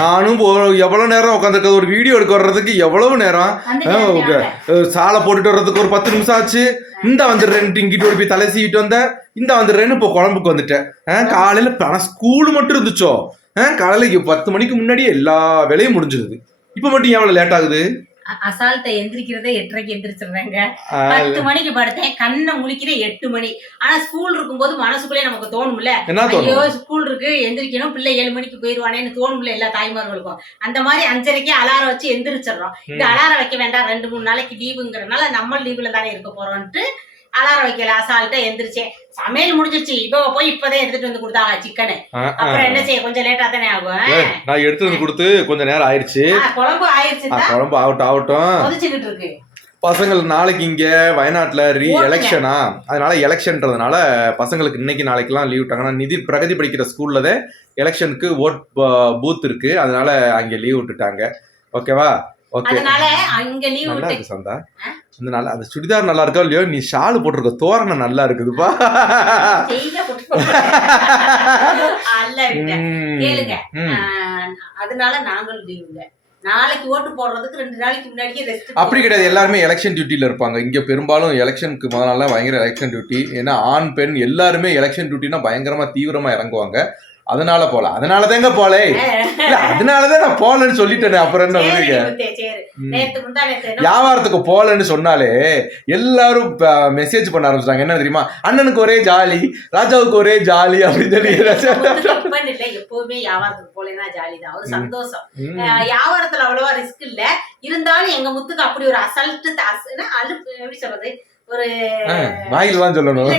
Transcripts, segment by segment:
நானும் எவ்வளவு நேரம் உட்காந்துருக்க ஒரு வீடியோ எடுக்க வர்றதுக்கு எவ்வளவு நேரம் சாலை போட்டுட்டு வர்றதுக்கு ஒரு 10 நிமிஷம் ஆச்சு. இந்த வந்துடுறேன் இங்கிட்டு ஓடி போய் தலை சீவிட்டு வந்தேன். இந்த வந்துடுறேன்னு இப்போ குழம்புக்கு வந்துட்டேன். காலையில ஆனால் ஸ்கூல் மட்டும் இருந்துச்சோ காலையில 10 மணிக்கு முன்னாடியே எல்லா வேலையும் முடிஞ்சிருது. இப்ப மட்டும் எவ்வளவு லேட் ஆகுது? அசால்ட்டை எந்திரிக்கிறதே 8:30க்கு எந்திரிச்சிடுறாங்க. 10 மணிக்கு படுத்தேன், கண்ணை முழிக்கிற 8 மணி. ஆனா ஸ்கூல் இருக்கும்போது மனசுக்குள்ளே நமக்கு தோணும்ல, ஐயோ ஸ்கூல் இருக்கு எந்திரிக்கணும், பிள்ளை 7 மணிக்கு போயிருவானேன்னு தோணும்ல எல்லா தாய்மார்களுக்கும். அந்த மாதிரி 5:30க்கே அலாரம் வச்சு எந்திரிச்சிடறோம். இந்த அலாரம் வைக்க வேண்டாம், 2-3 நாளைக்கு லீவுங்கிறதுனால நம்ம லீவுல தானே இருக்க போறோம்ட்டு அலாரம் வைக்கல, அசால்ட்டா எந்திரிச்சேன். சமையல் முடிஞ்சிருச்சு, இப்போ போய் இப்பதான் எடுத்துட்டு வந்து கொடுத்தாங்க சிக்கனு. அப்புறம் என்ன செய்ய, கொஞ்சம் லேட்டா தானே ஆகும். நான் எடுத்துட்டு வந்து கொடுத்து கொஞ்ச நேரம் ஆயிடுச்சு. குழம்பு ஆயிடுச்சு, குழம்பு ஆகட்டும் கொதிச்சுக்கிட்டு இருக்கு. பசங்கள் நாளைக்கு இங்க வயநாட்டுல எலெக்ஷனா, அதனால எலெக்ஷன்றதுனால பசங்களுக்கு இன்னைக்கு நாளைக்கெல்லாம் லீவ் விட்டாங்கன்னா, நிதி பிரகதி படிக்கிற ஸ்கூல்லதான் எலெக்ஷனுக்கு ஓட் பூத் இருக்கு, அதனால அங்க லீவ் விட்டுட்டாங்க. ஓகேவா? அதனால அங்க லீவ் விட்டு சந்தா அதனால அந்த சுடிதார் நல்லா இருக்கா இல்லையோ, நீ ஷால் போட்டிருக்க தோரணம் நல்லா இருக்குதுப்பா. கேளுங்க, அதனால நாங்களும் லீவுங்க. நாளைக்கு ஓட்டு போடுறதுக்கு 2 நாளைக்கு முன்னாடியே ரெஸ்ட். அப்படி கிடையாது, எல்லாருமே எலெக்ஷன் டியூட்டில இருப்பாங்க. இங்க பெரும்பாலும் எலெக்ஷனுக்கு முதல்ல பயங்கர எலெக்ஷன் டியூட்டி. ஏன்னா ஆண் பெண் எல்லாருமே எலெக்ஷன் டியூட்டினா பயங்கரமா தீவிரமா இறங்குவாங்க. அதனால போல, அதனாலதாங்க போல, அதனாலதான் நான் போலன்னு சொல்லிட்டேன். அப்புறம் என்ன வியாபாரத்துக்கு போலன்னு சொன்னாலே எல்லாரும் மெசேஜ் பண்ண ஆரம்பிச்சாங்க. என்ன தெரியுமா, அண்ணனுக்கு ஒரே ஜாலி, ராஜாவுக்கு ஒரே ஜாலி அப்படின்னு சொல்லி. எப்பவுமே வியாபாரத்துக்கு போலன்னா ஜாலி தான், ஒரு சந்தோஷம். வியாபாரத்துல அவ்வளவா ரிஸ்க் இல்ல, இருந்தாலும் எங்க முத்துக்கு அப்படி ஒரு அசல்ட்டு எப்படி சொல்றது, ஒரு வாயில் தான் சொல்லணும்,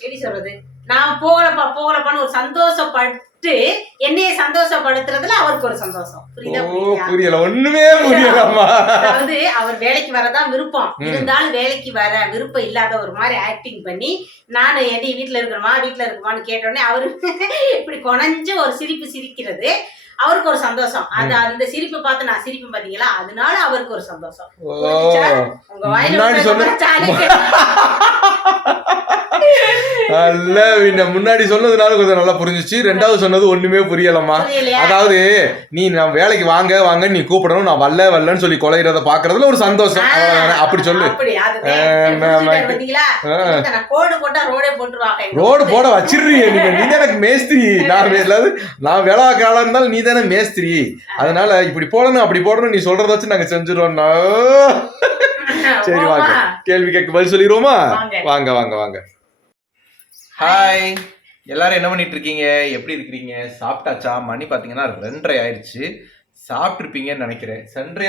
எப்படி சொல்றது, நான் போகலப்பான்னு ஒரு சந்தோஷப்பட்டு என்னைய சந்தோஷப்படுத்துறதுல அவருக்கு ஒரு சந்தோஷம். புரியல, ஒண்ணுமே புரியலமா. அதாவது அவர் வேலைக்கு வரதான் விருப்பம், இருந்தாலும் வேலைக்கு வர விருப்பம் இல்லாத ஒரு மாதிரி ஆக்டிங் பண்ணி, நான் எடி வீட்டுல இருக்குமான்னு கேட்டோடனே அவரு இப்படி கொனஞ்சு ஒரு சிரிப்பு சிரிக்கிறது அவருக்கு ஒரு சந்தோஷம். அது அந்த சிரிப்பை பார்த்து நான் சிரிப்பு பாத்தீங்களா, அதனால அவருக்கு ஒரு சந்தோஷம். உங்க முன்னாடி சொன்னதுனால கொஞ்சம் நல்லா புரிஞ்சிச்சு. 2வது சொன்னது ஒண்ணுமே புரியலம்மா. அதாவது நீ நான் வேலைக்கு வாங்க நீ கூப்பிடணும், நான் வரலன்னு சொல்லி கொலைறத பாக்குறதுல ஒரு சந்தோஷம், அப்படி சொல்லு. ரோடு போட வச்சிருக்கீங்க நீ எனக்கு மேஸ்திரி, நான் வேலை காலம் இருந்தாலும் நீ தானே மேஸ்திரி, அதனால இப்படி போடணும் அப்படி போடணும் நீ சொல்றத வச்சு நாங்க செஞ்சிருவோம். சரி வாங்க, கேள்வி கேட்க பதில் சொல்லிடுவோமா? வாங்க வாங்க வாங்க. ஹாய், எல்லாரும் என்ன பண்ணிட்டு இருக்கீங்க, எப்படி இருக்கிறீங்க, சாப்பிட்டாச்சா? மணி பாத்தீங்கன்னா 2:30 ஆயிடுச்சு. சாப்பிட்டுருப்பீங்கன்னு நினைக்கிறேன். 2:30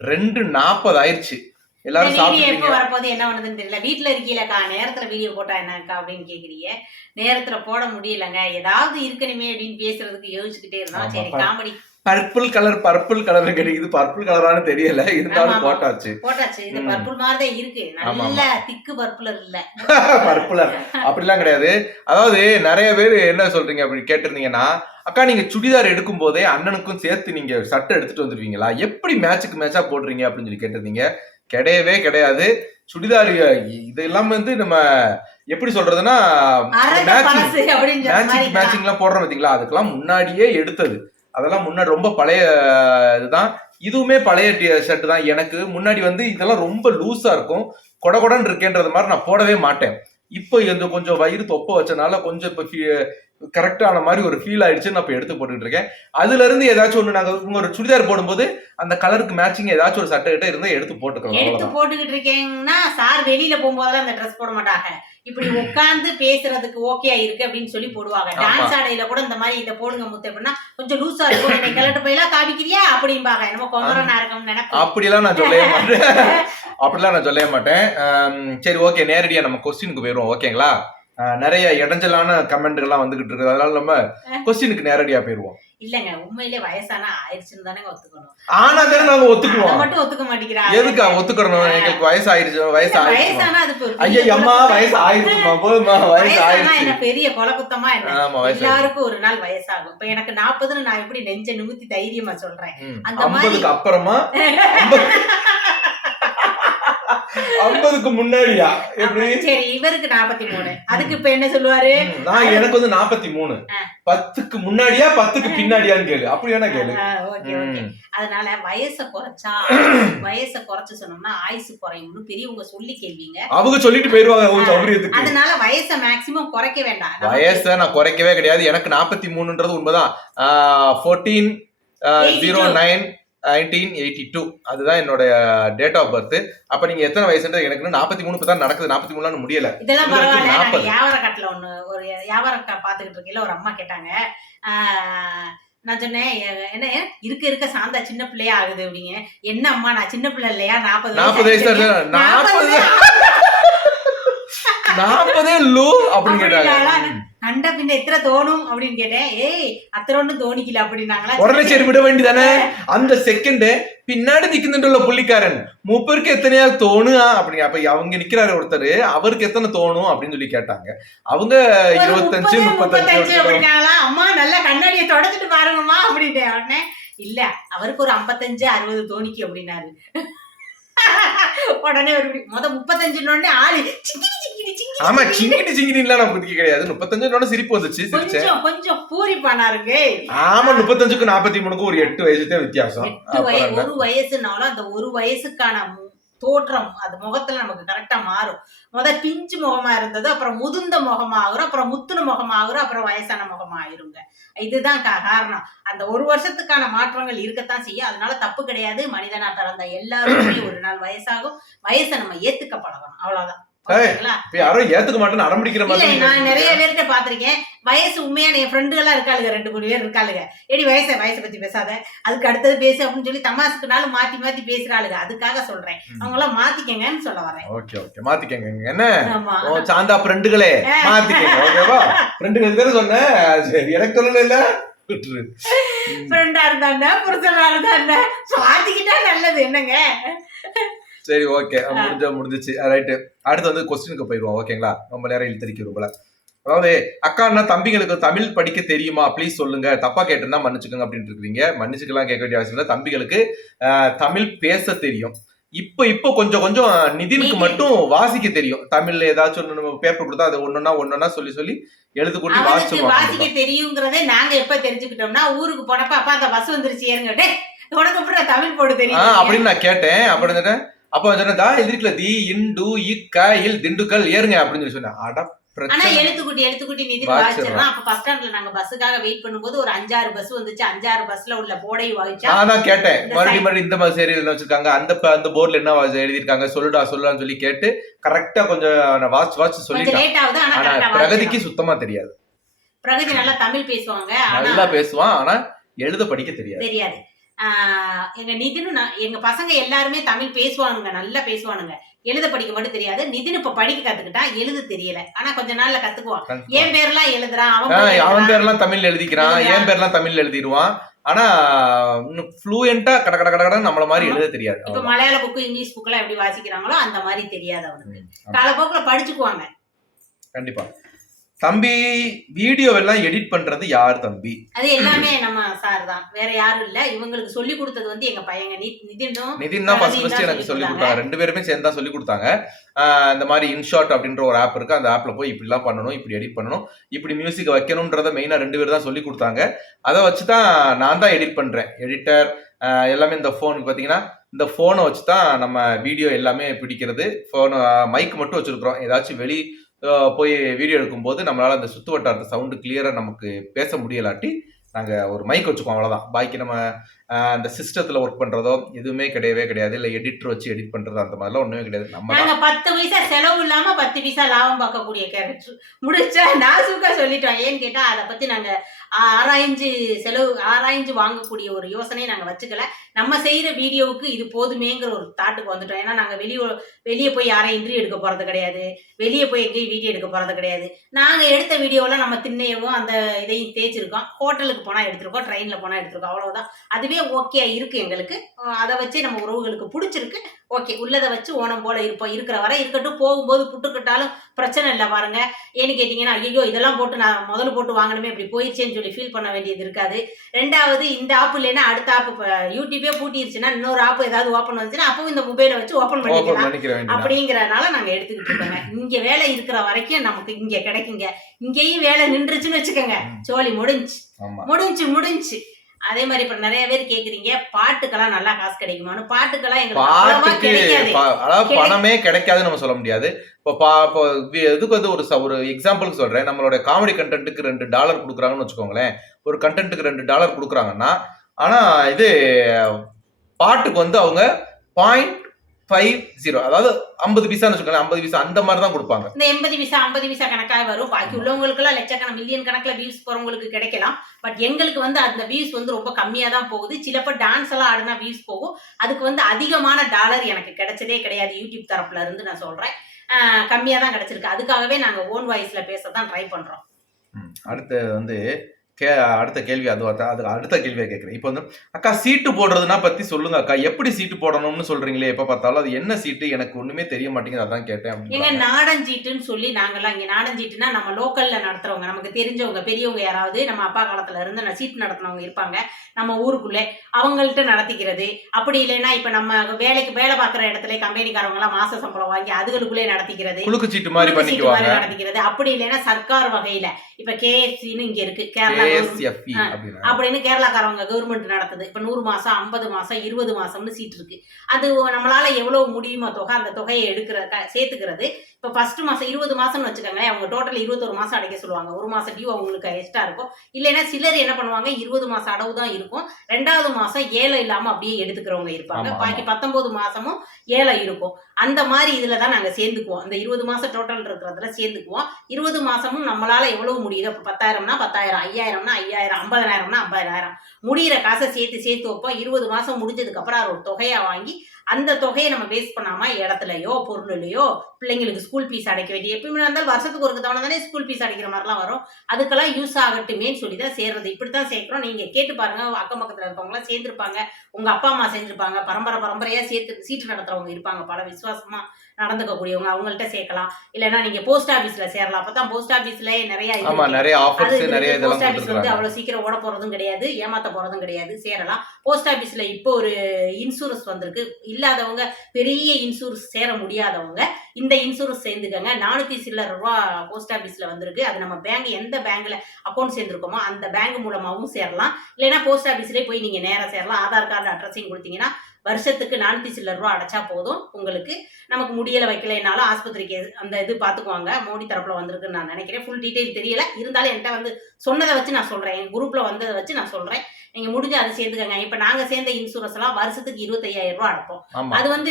2:40 ஆயிடுச்சு. எல்லாரும் சாப்பிட்டு வரப்போது என்ன பண்ணுதுன்னு தெரியல. வீட்டுல இருக்கீங்களா, நேரத்துல வீடியோ போட்டா என்னக்கா அப்படின்னு கேக்குறீங்க. நேரத்துல போட முடியலங்க, ஏதாவது இருக்கணுமே அப்படின்னு பேசுறதுக்கு யோசிச்சுக்கிட்டே இருந்தோம். சரி, காமெடி பர்பிள் கலர் கிடைக்குது, பர்பிள் கலரானு தெரியல, இருந்தாலும் போட்டாச்சு. இது பர்பிள் மாதிரி தான் இருக்கு, நல்ல திக்கு பர்பிளர் இல்ல. பர்பிளர் அப்படிலாம் கிடையாது. அதாவது நிறைய பேர் என்ன சொல்றீங்க அப்படி கேட்டிருந்தீங்கன்னா, அக்கா நீங்க சுடிதார் எடுக்கும் போதே அண்ணனுக்கும் சேர்த்து நீங்க சட்டை எடுத்துட்டு வந்துருவீங்களா, எப்படி மேட்சுக்கு மேட்சா போடுறீங்க அப்படின்னு சொல்லி கேட்டிருந்தீங்க. கிடையவே கிடையாது. சுடிதார் இதெல்லாம் நம்ம எப்படி சொல்றதுன்னா, மேட்சிங் எல்லாம் போடுறோம் பாத்தீங்களா, அதுக்கெல்லாம் முன்னாடியே எடுத்தது. அதெல்லாம் முன்னாடி ரொம்ப பழைய இதுதான். இதுவுமே பழைய ஷர்ட் தான். எனக்கு முன்னாடி இதெல்லாம் ரொம்ப லூஸா இருக்கும், கொடன்னு இருக்கேன்றது மாதிரி நான் போடவே மாட்டேன். இப்போ இந்த கொஞ்சம் வயிறு தொப்ப வச்சனால கொஞ்சம் இப்போ கரெக்டான மாதிரி ஒரு ஃபீல் ஆயிடுச்சு. நான் இப்போ எடுத்து போட்டுட்டு இருக்கேன். அதுல இருந்து ஏதாச்சும் ஒண்ணு நாங்க ஒரு சுடிதார் போடும்போது அந்த கலருக்கு மேட்சிங் ஏதாச்சும் ஒரு சட்டை கிட்ட இருந்தா எடுத்து போட்டுக்கிட்டு இருக்கேங்கன்னா, சார் வெளியில போகும்போதெல்லாம் அந்த ட்ரெஸ் போட மாட்டாங்க, இப்படி உட்கார்ந்து பேசுறதுக்கு ஓகே இருக்கு அப்படின்னு சொல்லி போடுவாங்க. டான்ஸ் ஆடையில கூட இந்த மாதிரி இதை போடுங்க முத்து அப்படின்னா கொஞ்சம் லூசா இருக்கும், என்னை கிளட்டு போயெல்லாம் காமிக்கிறியா அப்படிம்பாங்க. நம்ம கொமரனா இருக்கும் நினைப்போம். அப்படிலாம் நான் சொல்லவே மாட்டேன். அப்படிலாம் நான் சொல்லவே மாட்டேன். சரி, ஓகே, நேரடியா நம்ம கொஸ்டினுக்கு போயிடுவோம். ஓகேங்களா? நிறைய இடைஞ்சலான கமெண்ட்கள்லாம் வந்துகிட்டு இருக்குது, அதனால நம்ம கொஸ்டினுக்கு நேரடியா போயிருவோம். இல்லங்க, உண்மையிலே வயசானா ஆயிடுச்சுன்னு தானே ஒத்துக்கணும். ஆனா தானே நாங்க ஒத்துக்குவோம், மட்டும் ஒத்துக்க மாட்டேங்கிறாங்க. எதுக்கா ஒத்துக்கணும்? எங்களுக்கு வயசு ஆயிடுச்சு, வயசானா அது ஐயா அம்மா வயசு ஆயிடுச்சுமா, போதுமா, வயசு ஆயிடுச்சு. என்ன பெரிய கொலகுத்தமா என்ன? எல்லாருக்கும் ஒரு நாள் வயசாகும். இப்ப எனக்கு 40ன்னு நான் எப்படி நெஞ்ச நிமித்தி தைரியமா சொல்றேன். அந்த 50க்கு அப்புறமா 50க்கு முன்னாடியா எப்படி? சரி, இவருக்கு 43. அதுக்கு இப்ப என்ன சொல்லுவாரு? நான் எனக்கு வந்து 43. 10க்கு முன்னாடியா 10க்கு பின்னாடியான்னு கேளு. அப்படி வேணா கேளு. Okay okay. அதனால வயசை குறைச்சு சொன்னோம்னா ஆயுசு குறையும்னு பெரியவங்க சொல்லி கேள்விங்க. அவங்க சொல்லிட்டு போயிருவாங்க அவங்க சௌகரியத்துக்கு. அதனால வயசை மேக்ஸிமம் குறைக்க வேண்டாம். வயசை நான் குறைக்கவே கிடையாது. எனக்கு 43ன்றது உண்மைதான். 14/09/1982 அதுதான் என்னோட டேட் ஆஃப் பர்த். அப்ப நீங்க எத்தனை வயசுன்றது எனக்கு 43 தான் நடக்குது. 43 முடியல. இதெல்லாம் பரவாயில்ல. வியாபார காட்டுல ஒரு வியாபார பாத்துக்கிட்டு இருக்கல ஒரு அம்மா கேட்டாங்க. நான் சொன்னேன் என்ன இருக்க சாந்தா சின்ன பிள்ளையா ஆகுது அப்படிங்க. என்ன அம்மா நான் சின்ன பிள்ளை இல்லையா? 40 வயசு 40 லூ அப்படின்னு கேட்டாங்க. கண்ட பின்ன எத்தனை தோணும் அப்படின்னு கேட்டேன். ஏய் அத்தனை ஒன்றும் தோணிக்கல அப்படின்னாங்களா. உடனே சரி விட வேண்டியதானே. அந்த செகண்ட் பின்னாடி நிக்குதுன்ற புள்ளிக்காரன் 30க்கு எத்தனையா தோணுா அப்படி. அப்ப அவங்க நிக்கிறாரு ஒருத்தர், அவருக்கு எத்தனை தோணும் அப்படின்னு சொல்லி கேட்டாங்க. அவங்க 25 35 அப்படின்னாங்களா. அம்மா நல்லா கண்ணாடியை தொடச்சிட்டு பாருங்கம்மா அப்படின்ட்டு. உடனே இல்ல அவருக்கு ஒரு 55 60 தோணிக்கு அப்படின்னாரு. உடனே ஒரு 35 ஆளு ஆமா சிங்கிடி நான் புதிக்க கிடையாது. 35 சிரிப்பு வந்துச்சு. கொஞ்சம் பூரிப்பானாருங்க. ஆமா 35க்கு 43க்கு ஒரு 8 வயசுதான் வித்தியாசம். ஒரு வயசுனாலும் அந்த ஒரு வயசுக்கான தோற்றம் அது முகத்துல நமக்கு கரெக்டா மாறும். பிஞ்சு முகமா இருந்தது, அப்புறம் முதிர்ந்த முகமா ஆகுறோம், அப்புறம் முத்துன முகமா ஆகுறோம், அப்புறம் வயசான முகமா ஆயிருங்க. இதுதான் காரணம். அந்த ஒரு வருஷத்துக்கான மாற்றங்கள் இருக்கத்தான் செய்யும். அதனால தப்பு கிடையாது. மனிதனா பிறந்த எல்லாருமே ஒரு நாள் வயசாகும். வயசை நம்ம ஏத்துக்க பழகணும், அவ்வளவுதான். யாரும் ஏத்துக்க மாட்டேன்னு அடம்பிடிக்கிற மாதிரி. நான் நிறைய பேர்கிட்ட பாத்திருக்கேன். வயசு உண்மையான என் ஃப்ரெண்டு எல்லாம் இருக்காளுங்க, 2-3 பேர் இருக்காளுங்க. எடி வயசை பத்தி பேசாத, அதுக்கு அடுத்தது பேசு அப்படின்னு சொல்லி தமாசுக்குனாலும் மாத்தி பேசுறாளுங்க. அதுக்காக சொல்றேன், அவங்க எல்லாம் மாத்திக்கங்கன்னு சொல்ல வரேன். ஓகே ஓகே மாத்திக்கங்க. என்ன சாந்தா ஃப்ரெண்டுகளே மாத்திக்கங்க. ஓகேவா? ஃப்ரெண்டுகளுக்கு தானே சொன்னேன். சரி எனக்கு சொல்லல இல்ல. ஃப்ரெண்டா இருந்தா புருஷனா இருந்தா மாத்திக்கிட்டா நல்லது. என்னங்க சரி ஓகே முடிஞ்சிச்சு. ரைட்டு. அடுத்து வந்து கொஸ்டினுக்கு போயிடுவோம். ஓகேங்களா? ரொம்ப நேரம் இழுத்தரிக்கிறோம் போல. அதாவது அக்கா தமிழ்களுக்கு தமிழ் படிக்க தெரியுமா ப்ளீஸ் சொல்லுங்க. தப்பா கேட்டிருந்தா மன்னிச்சுக்கோங்க அப்படின்னு இருக்கீங்க. மன்னிச்சுக்கலாம் கேட்க வேண்டிய அவசியம் இல்லை. தம்பிகளுக்கு தமிழ் பேச தெரியும். இப்போ கொஞ்சம் நிதினுக்கு மட்டும் வாசிக்க தெரியும். தமிழ்ல ஏதாச்சும் நம்ம பேப்பர் கொடுத்தா அதை ஒன்னொன்னா சொல்லி எழுது கூட்டி வாசிக்க தெரியுங்கிறதே நாங்க எப்ப தெரிஞ்சுக்கிட்டோம்னா ஊருக்கு போனப்ப அப்பா அந்த பஸ் வந்துருச்சு ஏறுங்க உனக்கு அப்புறம் தமிழ் போட தெரியும் அப்படின்னு நான் கேட்டேன். அப்படின்னு அப்ப சொன்னா எதிர்க்கல தி இண்டு இல் திண்டுக்கல் ஏறுங்க அப்படின்னு சொல்லி சொன்னேன். ஆனா எழுத்துக்குட்டி நிதி வாசிச்சிடலாம். அப்ப பஸ் ஸ்டாண்ட்ல நாங்க பஸ்ஸுக்காக வெயிட் பண்ணும்போது ஒரு 5-6 பஸ் வந்துச்சு. 5-6 பஸ்ல உள்ள போர்டை வாசிச்சா நான் கேட்டேன். மறுபடியும் இந்த மாதிரி ஏரியால வச்சிருக்காங்க, அந்த போர்ட்ல என்ன எழுதிருக்காங்க சொல்லுடான்னு சொல்லி கேட்டு கரெக்டா கொஞ்சம் வாசிச்சு சொல்லிட்டேன். லேட் ஆகுது. ஆனா பிரகதிக்கு சுத்தமா தெரியாது. பிரகதி நல்லா தமிழ் பேசுவாங்க, நல்லா பேசுவான். ஆனா எழுத படிக்க தெரியாது. எங்க நிதினு எங்க பசங்க எல்லாருமே தமிழ் பேசுவானுங்க, நல்லா பேசுவானுங்க. எழுத படிக்க மட்டும் தெரியாது. நிதின் இப்ப படிக்க கத்துக்கிட்டா, எழுத தெரியல. ஆனா கொஞ்ச நாள்ல கத்துக்குவான். என் பேர்லாம் எழுதுறான், அவன் பேர்லாம் தமிழ் எழுதிக்கிறான், என் பேர்லாம் தமிழ் எழுதிடுவான். ஆனா ஃப்ளூயண்டா கட நம்மள மாதிரி எழுத தெரியாது. இப்ப மலையாள புக்கு இங்கிலீஷ் புக் எல்லாம் எப்படி வாசிக்கிறாங்களோ அந்த மாதிரி தெரியாது அவனுக்கு. காலப்போக்குல படிச்சுக்குவாங்க கண்டிப்பா. தம்பி வீடியோ எல்லாம் எடிட் பண்றது யார் தம்பி? அது எல்லாமே நம்ம சார் தான், வேற யாரும் இல்ல. இவங்களுக்கு சொல்லி கொடுத்தது வந்து எங்க பையங்க நிதின் தான் ஃபர்ஸ்ட் எனக்கு சொல்லி கொடுத்தாங்க. 2 பேருமே சேர்ந்து தான் சொல்லி கொடுத்தாங்க. இந்த மாதிரி இன்ஷாட் அப்படின்ற ஒரு ஆப் இருக்கு, அந்த ஆப்ல போய் இப்படி எல்லாம் பண்ணணும், இப்படி எடிட் பண்ணணும், இப்படி மியூசிக் வைக்கணும்ன்றத மெயினா 2 பேர் தான் சொல்லி கொடுத்தாங்க. அதை வச்சுதான் நான் தான் எடிட் பண்றேன். எடிட்டர் எல்லாமே இந்த போனுக்கு பாத்தீங்கன்னா இந்த போனை வச்சுதான் நம்ம வீடியோ எல்லாமே பிடிக்கிறது. போன் மைக் மட்டும் வச்சிருக்கிறோம். ஏதாச்சும் வெளி போய் வீடியோ எடுக்கும்போது நம்மளால அந்த சுத்து வட்டாரத்து சவுண்டு கிளியரா நமக்கு பேச முடியலாட்டி நாங்க ஒரு மைக் வச்சுக்கோம், அவ்வளவுதான். பாக்கி நம்ம அந்த சிஸ்டத்துல ஒர்க் பண்றதோ எதுவுமே கிடையாது. இல்ல எடிட்டர் வச்சு எடிட் பண்றது அந்த மாதிரிலாம் ஒண்ணுமே கிடையாது. நம்ம 10 பைசா செலவு இல்லாம 10 பைசா லாபம் பார்க்கக்கூடிய கேரக்டர் முடிச்சா நாசுக்கா சொல்லிட்டோம். ஏன்னு கேட்டா அதை பத்தி நாங்க ஆராய்ஞ்சு வாங்கக்கூடிய ஒரு யோசனையை நாங்க வச்சுக்கல. நம்ம செய்யற வீடியோவுக்கு இது போதுமேங்கிற ஒரு தாட்டுக்கு வந்துட்டோம். ஏன்னா நாங்க வெளியே போய் யாரையும் இன்டர்வியூ எடுக்க போறது கிடையாது, வெளியே போய் எங்கேயும் வீடியோ எடுக்க போறது கிடையாது. நாங்க எடுத்த வீடியோல நம்ம திண்ணையவும் அந்த இதையும் தேய்ச்சிருக்கோம். ஹோட்டலுக்கு போனா எடுத்திருக்கோம், ட்ரெயின்ல போனா எடுத்திருக்கோம், அவ்வளவுதான். அதுவே ஓகே இருக்கு எங்களுக்கு. அதை வச்சு நம்ம உறவுகளுக்கு பிடிச்சிருக்கு. ஓகே, உள்ளதை வச்சு ஓனம் போல இருப்போம். இருக்கிற வரை இருக்கட்டும். போகும்போது புட்டுக்கிட்டாலும் பிரச்சனை இல்லை பாருங்க. ஏன்னு கேட்டீங்கன்னா ஐயோ இதெல்லாம் போட்டு நான் முதல்ல போட்டு வாங்கணுமே இப்படி போயிடுச்சேன்னு இல்லைன்னு சொல்லி ஃபீல் பண்ண வேண்டியது இருக்காது. 2வது இந்த ஆப் இல்லைன்னா அடுத்த ஆப், இப்போ யூடியூபே பூட்டிருச்சுன்னா இன்னொரு ஆப் ஏதாவது ஓப்பன் வந்துச்சுன்னா அப்பவும் இந்த மொபைலை வச்சு ஓப்பன் பண்ணிக்கலாம் அப்படிங்கிறதுனால நாங்க எடுத்துக்கிட்டு இருக்கோங்க. இங்க வேலை இருக்கிற வரைக்கும் நமக்கு இங்க கிடைக்குங்க. இங்கேயும் வேலை நின்றுச்சுன்னு வச்சுக்கோங்க, சோழி முடிஞ்சு. அதே மாதிரி இப்ப நிறைய பேர் கேக்குறீங்க பாட்டுக்கெல்லாம் நல்லா காசு கிடைக்குமான்னு. பாட்டுக்கெல்லாம் எங்களுக்கு பணமே கிடைக்காதுன்னு நம்ம சொல்ல முடியாது. இப்போ இதுக்கு வந்து ஒரு எக்ஸாம்பிளுக்கு சொல்றேன். நம்மளோட காமெடி கண்டென்ட்டுக்கு $2 கொடுக்குறாங்கன்னு வச்சுக்கோங்களேன். ஒரு கண்டென்ட்டுக்கு $2 கொடுக்குறாங்கன்னா, ஆனா இது பாட்டுக்கு வந்து அவங்க 0.50, அதாவது 50 பைசான்னு வச்சுக்கோங்களேன், 50 பைசா அந்த மாதிரி தான் கொடுப்பாங்க. இந்த 80 பைசா 50 பைசா கணக்காக வரும். பாக்கி உள்ளவங்களுக்கு எல்லாம் லட்சக்கணக்கான மில்லியன் கணக்குல வியூஸ் போறவங்களுக்கு கிடைக்கலாம். பட் எங்களுக்கு வந்து அந்த வியூஸ் வந்து ரொம்ப கம்மியா தான் போகுது. சிலப்ப டான்ஸ் எல்லாம் ஆடுனா வியூஸ் போகும். அதுக்கு வந்து அதிகமான டாலர் எனக்கு கிடைச்சதே கிடையாது யூடியூப் தரப்புல இருந்து. நான் சொல்றேன், கம்மியா தான் கிடைச்சிருக்கு. அதுக்காகவே நாங்க ஓன் வாய்ஸ்ல பேசத்தான் ட்ரை பண்றோம். அடுத்து வந்து அடுத்த கேள்வி அது அடுத்த கேள்வியை கேட்குறேன். இப்போ வந்து அக்கா சீட்டு போடுறதுனா பத்தி சொல்லுங்க அக்கா, எப்படி சீட்டு போடணும்னு சொல்றீங்களே எப்ப பார்த்தாலும், அது என்ன சீட்டு எனக்கு ஒண்ணுமே தெரிய மாட்டேங்குது, அதான் கேட்டேன். எங்க நாடன் சீட்டுன்னு சொல்லி நாங்கெல்லாம் இங்க நாடன் சீட்டுனா நம்ம லோக்கல்ல நடத்துறவங்க, நமக்கு தெரிஞ்சவங்க பெரியவங்க யாராவது நம்ம அப்பா காலத்துல இருந்து சீட்டு நடத்தினவங்க இருப்பாங்க நம்ம ஊருக்குள்ளே, அவங்கள்ட்ட நடத்திக்கிறது. அப்படி இல்லைன்னா இப்ப நம்ம வேலை பார்க்குற இடத்துல கம்பெனிக்காரவங்க எல்லாம் மாச சம்பளம் வாங்கி அதுகளுக்குள்ளே நடத்திக்கிறது, குலுக்கு சீட்டு மாதிரி நடத்திக்கிறது. அப்படி இல்லைன்னா சர்க்கார் வகையில இப்ப KFCன்னு இங்க இருக்கு, கேரளா அப்படின்னு கேரளாக்காரவங்க கவர்மெண்ட் நடத்துது. இப்ப 100 மாசம் 50 மாசம் 20 மாசம்னு சீட் இருக்கு. அது நம்மளால எவ்வளவு முடியுமோ தொகை, அந்த தொகையை சேர்த்துக்கிறது. இப்ப ஃபர்ஸ்ட் மாசம் 20 மாசம்னு வச்சுக்கோங்களேன், அவங்க டோட்டல் 21 மாசம் அடைக்க சொல்லுவாங்க. 1 மாசம் டியூ அவங்களுக்கு எக்ஸ்ட்ரா இருக்கும். இல்லைன்னா சிலர் என்ன பண்ணுவாங்க, 20 மாசம் அடவு தான் இருக்கும், 2வது மாசம் ஏழை இல்லாம அப்படியே எடுத்துக்கிறவங்க இருப்பாங்க. பாக்கி 19 மாசமும் ஏழை இருக்கும். அந்த மாதிரி இதுலதான் நாங்க சேர்ந்துக்குவோம். அந்த 20 மாசம் டோட்டல் இருக்கிறதுல சேர்ந்துக்குவோம். 20 மாசமும் நம்மளால எவ்வளவு முடியுது, இப்ப 10,000னா 10,000, 5,000னா 5,000, 50,000னா 50,000 முடிகிற காசை சேர்த்து வைப்போம். 20 மாசம் முடிஞ்சதுக்கு அப்புறம் ஒரு தொகையா வாங்கி அந்த தொகையை நம்ம வேஸ்ட் பண்ணாம இடத்துலயோ பொருளையோ பிள்ளைங்களுக்கு ஸ்கூல் ஃபீஸ் அடைக்க வேண்டிய, எப்பயுமே இருந்தாலும் வருஷத்துக்கு ஒரு தவணை தானே ஸ்கூல் ஃபீஸ் அடைக்கிற மாதிரிலாம் வரும், அதுக்கெல்லாம் யூஸ் ஆகட்டுமேன்னு சொல்லி தான் சேர்றது. இப்படித்தான் சேர்க்கிறோம். நீங்க கேட்டு பாருங்க, அக்கம் பக்கத்துல இருக்கவங்களாம் சேர்ந்துருப்பாங்க, உங்க அப்பா அம்மா சேர்ந்துருப்பாங்க, பரம்பரையா சீட்டு நடத்துறவங்க இருப்பாங்க, பல விசுவாசமா நடந்துக்கக்கூடியவங்க, அவங்கள்ட்ட சேர்க்கலாம். இல்லைன்னா நீங்க போஸ்ட் ஆபீஸ்ல சேரலாம். அப்பதான் போஸ்ட் ஆபீஸ்ல நிறைய ஆஃபர்ஸ், போஸ்ட் ஆபீஸ் வந்து அவ்வளவு சீக்கிரம் ஓட போறதும் கிடையாது, ஏமாத்த போறதும் கிடையாது, சேரலாம். போஸ்ட் ஆபீஸ்ல இப்போ ஒரு இன்சூரன்ஸ் வந்திருக்கு. இல்லாதவங்க, பெரிய இன்சூரன்ஸ் சேர முடியாதவங்க இந்த இன்சூரன்ஸ் சேர்ந்துக்கங்க. 400 சில்லற ரூபா போஸ்ட் ஆபீஸ்ல வந்திருக்கு. அது நம்ம பேங்க், எந்த பேங்க்ல அக்கௌண்ட் சேர்ந்திருக்கோமோ அந்த பேங்க் மூலமாவும் சேரலாம். இல்லைன்னா போஸ்ட் ஆபீஸ்லேயே போய் நீங்க நேரம் சேரலாம். ஆதார் கார்டு அட்ரஸையும் கொடுத்தீங்கன்னா வருஷத்துக்கு 400 சில்லற ரூபா அடைச்சா போதும். உங்களுக்கு நமக்கு முடியல வைக்கலைனாலும் ஆஸ்பத்திரிக்கு அந்த இது பார்த்துக்குவாங்க. மோடி தரப்புல வந்திருக்குன்னு நான் நினைக்கிறேன். ஃபுல் டீட்டெயில் தெரியல, இருந்தாலும் என்கிட்ட வந்து சொன்னதை வச்சு நான் சொல்றேன், என் குரூப்ல வந்ததை வச்சு நான் சொல்றேன். நீங்க முடிஞ்சு அதை சேர்த்துக்கங்க. இப்ப நாங்க சேர்ந்த இன்சூரன்ஸ் எல்லாம் வருஷத்துக்கு 25,000 ரூபாய் அடைப்போம். அது வந்து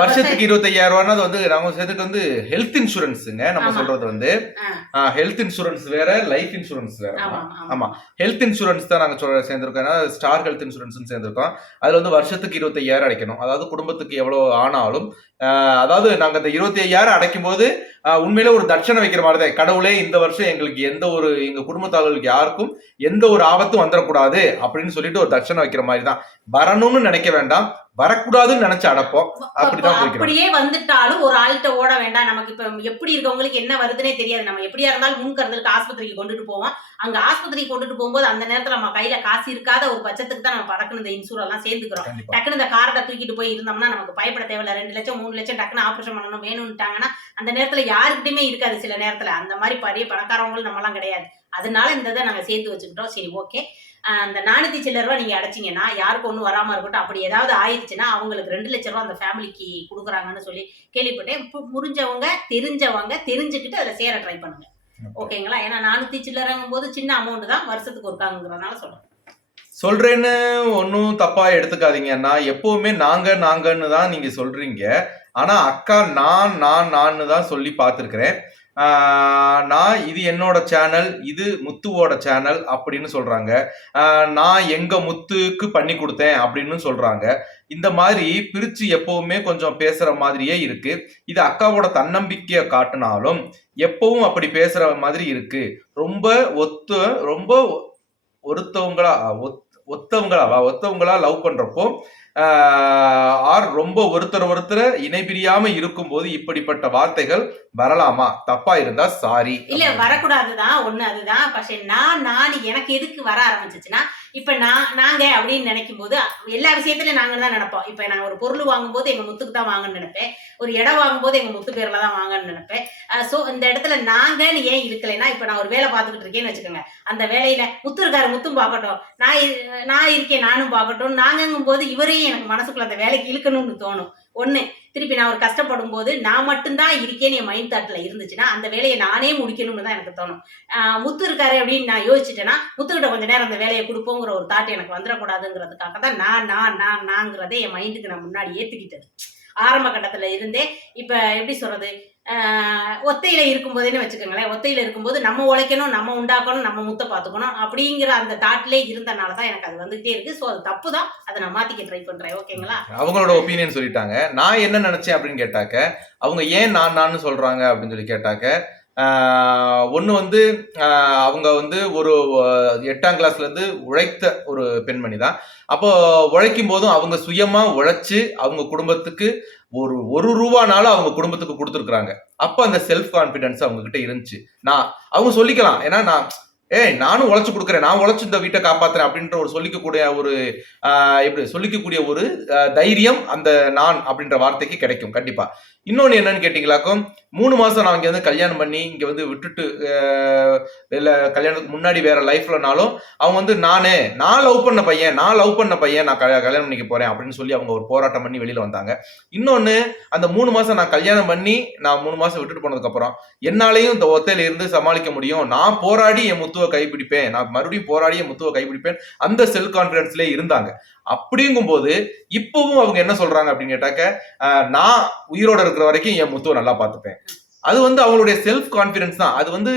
வருஷத்துக்கு 25,000 ரூபாய் வந்து நாங்க சேர்த்துக்கு வந்து ஹெல்த் இன்சூரன்ஸுங்க. நம்ம சொல்றது வந்து ஹெல்த் இன்சூரன்ஸ் வேற, லைஃப் இன்சூரன்ஸ் வேற. ஆமா, ஹெல்த் இன்சூரன்ஸ் தான் நாங்க சேர்ந்திருக்கோம். ஸ்டார் ஹெல்த் இன்சூரன்ஸ் சேர்ந்திருக்கோம். அதுல வந்து வருஷத்துக்கு 25,000 அடைக்கணும். அதாவது குடும்பத்துக்கு எவ்வளவு ஆனாலும், அதாவது நாங்க அந்த 25,000 அடைக்கும் போது உண்மையில ஒரு தட்சணை வைக்கிற மாதிரி தான், கடவுளே இந்த வருஷம் எங்களுக்கு எங்க குடும்பத்தாளர்களுக்கு யாருக்கும் எந்த ஒரு ஆபத்தும் வந்துடக்கூடாது அப்படின்னு சொல்லிட்டு ஒரு தட்சணை வைக்கிற மாதிரி தான். வரணும்னு நினைக்க வேண்டாம், வரக்கூடாதுன்னு நினைச்சு அடப்போம். அப்படியே வந்துட்டாலும் ஒரு ஆள்கிட்ட ஓட வேண்டாம். நமக்கு இப்ப எப்படி இருக்கவங்களுக்கு என்ன வருதுன்னே தெரியாது. நம்ம எப்படியா இருந்தாலும் முன்கருதலுக்கு ஆஸ்பத்திரிக்கு கொண்டுட்டு போவோம். அங்க ஆஸ்பத்திரிக்கு கொண்டுட்டு போகும்போது அந்த நேரத்துல நம்ம கையில காசு இருக்காத ஒரு பட்சத்துக்கு தான் நம்ம படக்குன்னு இந்த இன்சூரன்ஸ் எல்லாம் சேர்ந்துக்கிறோம். டக்குனு இந்த கார்டை தூக்கிட்டு போய் இருந்தோம்னா நமக்கு பயப்பட தேவையில்ல. 2 லட்சம் 3 லட்சம் டக்குன்னு ஆபரேஷன் பண்ணணும் வேணும்ட்டாங்கன்னா அந்த நேரத்துல யாருக்கிட்டுமே இருக்காது. சில நேரத்துல அந்த மாதிரி பெரிய பணக்காரவங்களும் நம்ம எல்லாம் கிடையாது. அதனால இந்த இதை நாங்க சேர்த்து வச்சுக்கிட்டோம். சரி, ஓகே. அந்த 400 சில்லற ரூபா நீங்க அடைச்சிங்கன்னா யாருக்கும் ஒன்றும் வராம இருக்கட்டும். அப்படி ஏதாவது ஆயிடுச்சுன்னா அவங்களுக்கு 2 லட்சம் ரூபா அந்த ஃபேமிலிக்கு கொடுக்குறாங்கன்னு சொல்லி கேள்விப்பட்டேன். முடிஞ்சவங்க தெரிஞ்சுக்கிட்டு அதில் சேர ட்ரை பண்ணுங்க, ஓகேங்களா? ஏன்னா 400 சில்லறங்கும் போது சின்ன அமௌண்ட் தான், வருஷத்துக்கு ஒருக்காங்கிறதுனால சொல்றேன்னு ஒன்னும் தப்பா எடுத்துக்காதீங்கன்னா. எப்பவுமே நாங்கன்னு தான் நீங்க சொல்றீங்க. ஆனா அக்கா நான் தான் சொல்லி பார்த்துருக்கிறேன். நான் இது என்னோட சேனல், இது முத்துவோட சேனல் அப்படின்னு சொல்றாங்க. நான் எங்க முத்துக்கு பண்ணி கொடுத்தேன் அப்படின்னு சொல்றாங்க. இந்த மாதிரி பிரிச்சு எப்பவுமே கொஞ்சம் பேசுற மாதிரியே இருக்கு. இது அக்காவோட தன்னம்பிக்கைய காட்டினாலும் எப்பவும் அப்படி பேசுற மாதிரி இருக்கு. ரொம்ப ஒத்தவங்களா லவ் பண்றப்போ ஆர் ரொம்ப ஒருத்தர் இணை பிரியாம இருக்கும்போது இப்படிப்பட்ட வார்த்தைகள் வரலாமா? தப்பா இருந்தா சாரி. இல்ல வரக்கூடாதுதான் ஒண்ணு, அதுதான். പക്ഷെ நான் எனக்கு எதுக்கு வர ஆரம்பிச்சிச்சுன்னா, இப்ப நாங்க அப்படின்னு நினைக்கும் போது எல்லா விஷயத்திலயும் நாங்க தான் நினைப்போம். இப்ப நான் ஒரு பொருள் வாங்கும்போது எங்க முத்துக்கு தான் வாங்கன்னு நினைப்பேன், ஒரு இடம் வாங்கும்போது எங்க முத்து பேர்ல தான் வாங்கன்னு நினைப்பேன். சோ இந்த இடத்துல நாங்கன்னு ஏன் இருக்கலைன்னா, இப்ப நான் ஒரு வேலை பார்த்துக்கிட்டு இருக்கேன்னு வச்சுக்கோங்க, அந்த வேலையில முத்து இருக்காரு, முத்தும் பார்க்கட்டும், நான் இருக்கேன் நானும் பார்க்கட்டும், நாங்கங்கும் போது இவரையும் எனக்கு மனசுக்குள்ள அந்த வேலைக்கு இழுக்கணும்னு தோணும். ஒண்ணு, திருப்பி நான் ஒரு கஷ்டப்படும் போது நான் மட்டும்தான் இருக்கேன்னு என் மைண்ட் தாட்ல இருந்துச்சுன்னா அந்த வேலையை நானே முடிக்கணும்னு தான் எனக்கு தோணும். முத்து இருக்காரு அப்படின்னு நான் யோசிச்சுட்டேன்னா முத்துக்கிட்ட கொஞ்ச நேரம் அந்த வேலையை கொடுப்போங்கிற ஒரு தாட் எனக்கு வந்துடக்கூடாதுங்கிறதுக்காக தான் நான்ங்கிறதே என் மைண்டுக்கு நான் முன்னாடி ஏத்துக்கிட்டது ஆரம்ப கட்டத்துல இருந்தே. இப்ப எப்படி சொல்றது, ஒத்தையில இருக்கும்போதேன்னு வச்சுக்கோங்களேன், ஒத்தையில இருக்கும்போது நம்ம உழைக்கணும், நம்ம உண்டாக்கணும், நம்ம முத்த பாத்துக்கணும் அப்படிங்கிற அந்த தாட்லயே இருந்தனாலதான் எனக்கு அது வந்துகிட்டே இருக்கு. சோ அது தப்பு தான், அதை நான் மாத்திக்க ட்ரை பண்றேன். ஓகேங்களா? அவங்களோட ஒப்பீனியன் சொல்லிட்டாங்க. நான் என்ன நினைச்சேன் அப்படின்னு கேட்டாக்க, அவங்க ஏன் நான் சொல்றாங்க அப்படின்னு சொல்லி கேட்டாக்க, ஒன்று வந்து அவங்க வந்து ஒரு 8ஆம் கிளாஸ்ல இருந்து உழைத்த ஒரு பெண்மணி தான். அப்போ உழைக்கும் போதும் அவங்க சுயமா உழைச்சு அவங்க குடும்பத்துக்கு ஒரு ரூபானாலும் அவங்க குடும்பத்துக்கு கொடுத்துருக்குறாங்க. அப்போ அந்த செல்ஃப் கான்பிடன்ஸ் அவங்க கிட்ட இருந்துச்சு. அவங்க சொல்லிக்கலாம், ஏன்னா நானும் உழைச்சு கொடுக்குறேன், நான் உழைச்சு இந்த வீட்டை காப்பாத்துறேன் அப்படின்ற ஒரு சொல்லிக்கக்கூடிய ஒரு தைரியம் அந்த நான் அப்படின்ற வார்த்தைக்கு கிடைக்கும் கண்டிப்பா. இன்னொன்னு என்னன்னு கேட்டீங்களாக்கும், 3 மாசம் நான் இங்க வந்து கல்யாணம் பண்ணி இங்க வந்து விட்டுட்டு இல்ல கல்யாணத்துக்கு முன்னாடி வேற லைஃப்லனாலும் அவங்க வந்து நான் லவ் பண்ண பையன் நான் கல்யாணம் பண்ணிக்க போறேன் அப்படின்னு சொல்லி அவங்க ஒரு போராட்டம் பண்ணி வெளியில வந்தாங்க. இன்னொன்னு, அந்த 3 மாசம் நான் கல்யாணம் பண்ணி நான் 3 மாசம் விட்டுட்டு போனதுக்கு அப்புறம் என்னாலையும் இந்த ஒத்தையில இருந்து சமாளிக்க முடியும், நான் போராடி என் முத்துவை கைப்பிடிப்பேன், நான் மறுபடியும் போராடி என் முத்துவை கைப்பிடிப்பேன், அந்த செல்ஃப் கான்பிடன்ஸ்ல இருந்தாங்க. அப்படிங்கும் போது இப்பவும் அவங்க என்ன சொல்றாங்க அப்படின்னு கேட்டாக்க, நான் உயிரோட இருக்கிற வரைக்கும் என் முத்துவை நல்லா பார்த்துப்பேன். அது வந்து அவங்களுடைய செல்ஃப் கான்பிடன்ஸ் தான். அது வந்து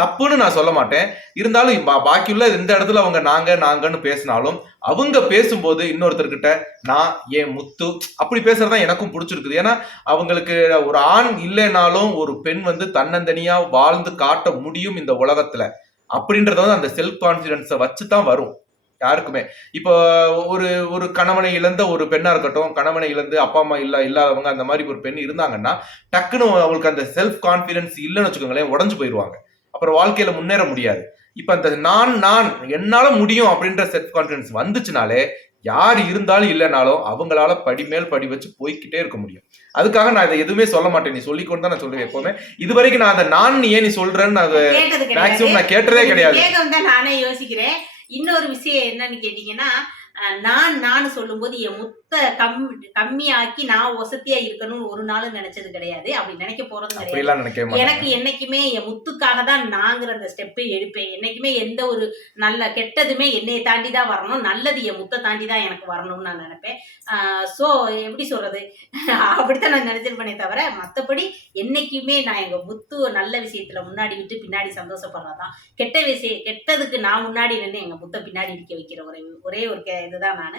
தப்புன்னு நான் சொல்ல மாட்டேன். இருந்தாலும் பாக்கியுள்ள இந்த இடத்துல அவங்க நாங்கன்னு பேசினாலும் அவங்க பேசும்போது இன்னொருத்தர்கிட்ட நான் என் முத்து அப்படி பேசுறதுதான் எனக்கும் பிடிச்சிருக்குது. ஏன்னா அவங்களுக்கு ஒரு ஆண் இல்லைனாலும் ஒரு பெண் வந்து தன்னந்தனியா வாழ்ந்து காட்ட முடியும் இந்த உலகத்துல அப்படின்றத வந்து அந்த செல்ஃப் கான்பிடன்ஸை வச்சுதான் வரும் யாருக்குமே. இப்போ ஒரு கணவனை இழந்த ஒரு பெண்ணா இருக்கட்டும், கணவனை இழந்து அப்பா அம்மா இல்லாதவங்க அந்த மாதிரி ஒரு பெண் இருந்தாங்கன்னா டக்குன்னு அவங்களுக்கு அந்த செல்ஃப் கான்பிடன்ஸ் இல்லைன்னு வச்சுக்கோங்களேன், உடஞ்சு போயிடுவாங்க, அப்புறம் வாழ்க்கையில முன்னேற முடியாது. இப்ப அந்த நான் என்னால முடியும் அப்படின்ற செல்ஃப் கான்பிடன்ஸ் வந்துச்சுனாலே யார் இருந்தாலும் இல்லைனாலும் அவங்களால படிமேல் படி வச்சு போய்கிட்டே இருக்க முடியும். அதுக்காக நான் இதை எதுவுமே சொல்ல மாட்டேன், நீ சொல்லிக்கொண்டு தான் நான் சொல்லுவேன் எப்பவுமே. இது வரைக்கும் நான் அந்த ஏன் நீ சொல்றேன்னு மேக்சிமம் நான் கேட்டதே கிடையாது. நானே யோசிக்கிறேன். இன்னொரு விஷயம் என்னன்னு கேட்டீங்கன்னா, நான் சொல்லும் போது என் முத்த கம்மியாக்கி நான் வசதியா இருக்கணும்னு ஒரு நாளும் நினைச்சது கிடையாது, அப்படி நினைக்க போறதும் கிடையாது. எனக்கு என்னைக்குமே என் முத்துக்காக தான் நாங்கிற அந்த ஸ்டெப்பை எடுப்பேன். என்னைக்குமே எந்த ஒரு நல்ல கெட்டதுமே என்னைய தாண்டி தான் வரணும், நல்லது என் முத்தை தாண்டி தான் எனக்கு வரணும்னு நான் நினைப்பேன். சோ எப்படி சொல்றது, அப்படித்தான் நான் நினைச்சிருப்பேனே தவிர மற்றபடி என்னைக்குமே நான் எங்க முத்து நல்ல விஷயத்துல முன்னாடி விட்டு பின்னாடி சந்தோஷப்படுறதான், கெட்டதுக்கு நான் முன்னாடி நின்று எங்க முத்தை பின்னாடி இருக்க வைக்கிற ஒரே ஒரு இதுதான் நானு.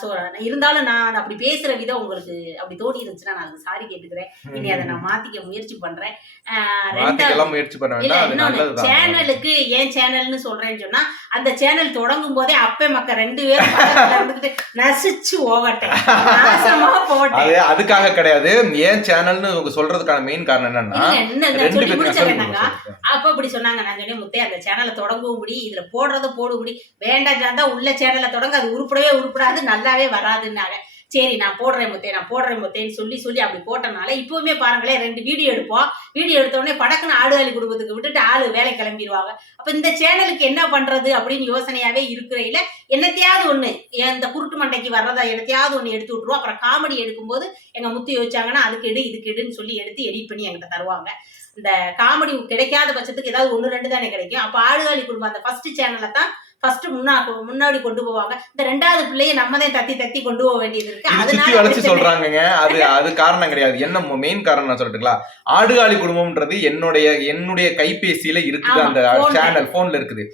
சோ இருந்தாலும் நான் அப்படி பேசுற விதம் உங்களுக்கு அப்படி தோணி இருந்துச்சுன்னா நான் அதுக்கு சாரி கேட்டுக்கிறேன். இனி அதை நான் மாத்திக்க முயற்சி பண்றேன். சேனலுக்கு ஏன் சேனல்னு சொல்றேன்னு சொன்னா, அந்த சேனல் தொடங்கும் போதே அப்பே மக்க 2 பேரும் இருந்துகிட்டு நசிச்சு ஓவட்டேன், நாசமா போட்டேன். அதுக்காக கிடையாது, ஏன் சேனல்னு சொல்றதுக்கான மெயின் காரணம் என்னன்னா, அப்ப அப்படி சொன்னாங்க. நான் சொன்னேன், முத்தே அந்த சேனலை தொடங்கவும் முடி, இதுல போடுறத போடுபடி, வேண்டாம் தான் உள்ள சேனலை தொடங்க, அது உருப்படாது, நல்லாவே வராதுன்னாங்க. சரி நான் போடுறேன் முத்தேன்னு சொல்லி அப்படி போட்டனால இப்பவுமே பாருங்களேன், 2 வீடியோ எடுப்போம், வீடியோ எடுத்த உடனே படக்குன்னு ஆடு குடும்பத்துக்கு விட்டுட்டு ஆளு வேலை கிளம்பிடுவாங்க. அப்ப இந்த சேனலுக்கு என்ன பண்றது அப்படின்னு யோசனையாவே இருக்கிறையில என்னத்தையாவது ஒண்ணு இந்த குருட்டு மண்டைக்கு வர்றதா என்னத்தையாவது ஒண்ணு எடுத்து விட்டுருவோம். அப்புறம் காமெடி எடுக்கும்போது எங்க முத்து யோசிச்சாங்கன்னா அதுக்கு இதுக்கு எடுன்னு சொல்லி எடுத்து எடிட் பண்ணி என்கிட்ட தருவாங்க. இந்த காமெடி கிடைக்காத பட்சத்துக்கு ஏதாவது 1-2 தானே கிடைக்கும். அப்ப ஆடுகாலி குடும்பம் அந்த ஃபர்ஸ்ட் சேனலை தான் ஃபர்ஸ்ட் முன்னாடி கொண்டு போவாங்க. இந்த 2வது பிள்ளைய நம்ம தான் தத்தி கொண்டு போக வேண்டியது இருக்கு. அதனால சொல்றாங்க, அது காரணம் கிடையாது. என்ன மெயின் காரணம் நான் சொல்லட்டுங்களா, ஆடுகாலி குடும்பம்ன்றது என்னுடைய கைபேசியில இருக்குது, அந்த சேனல் போன்ல இருக்குது.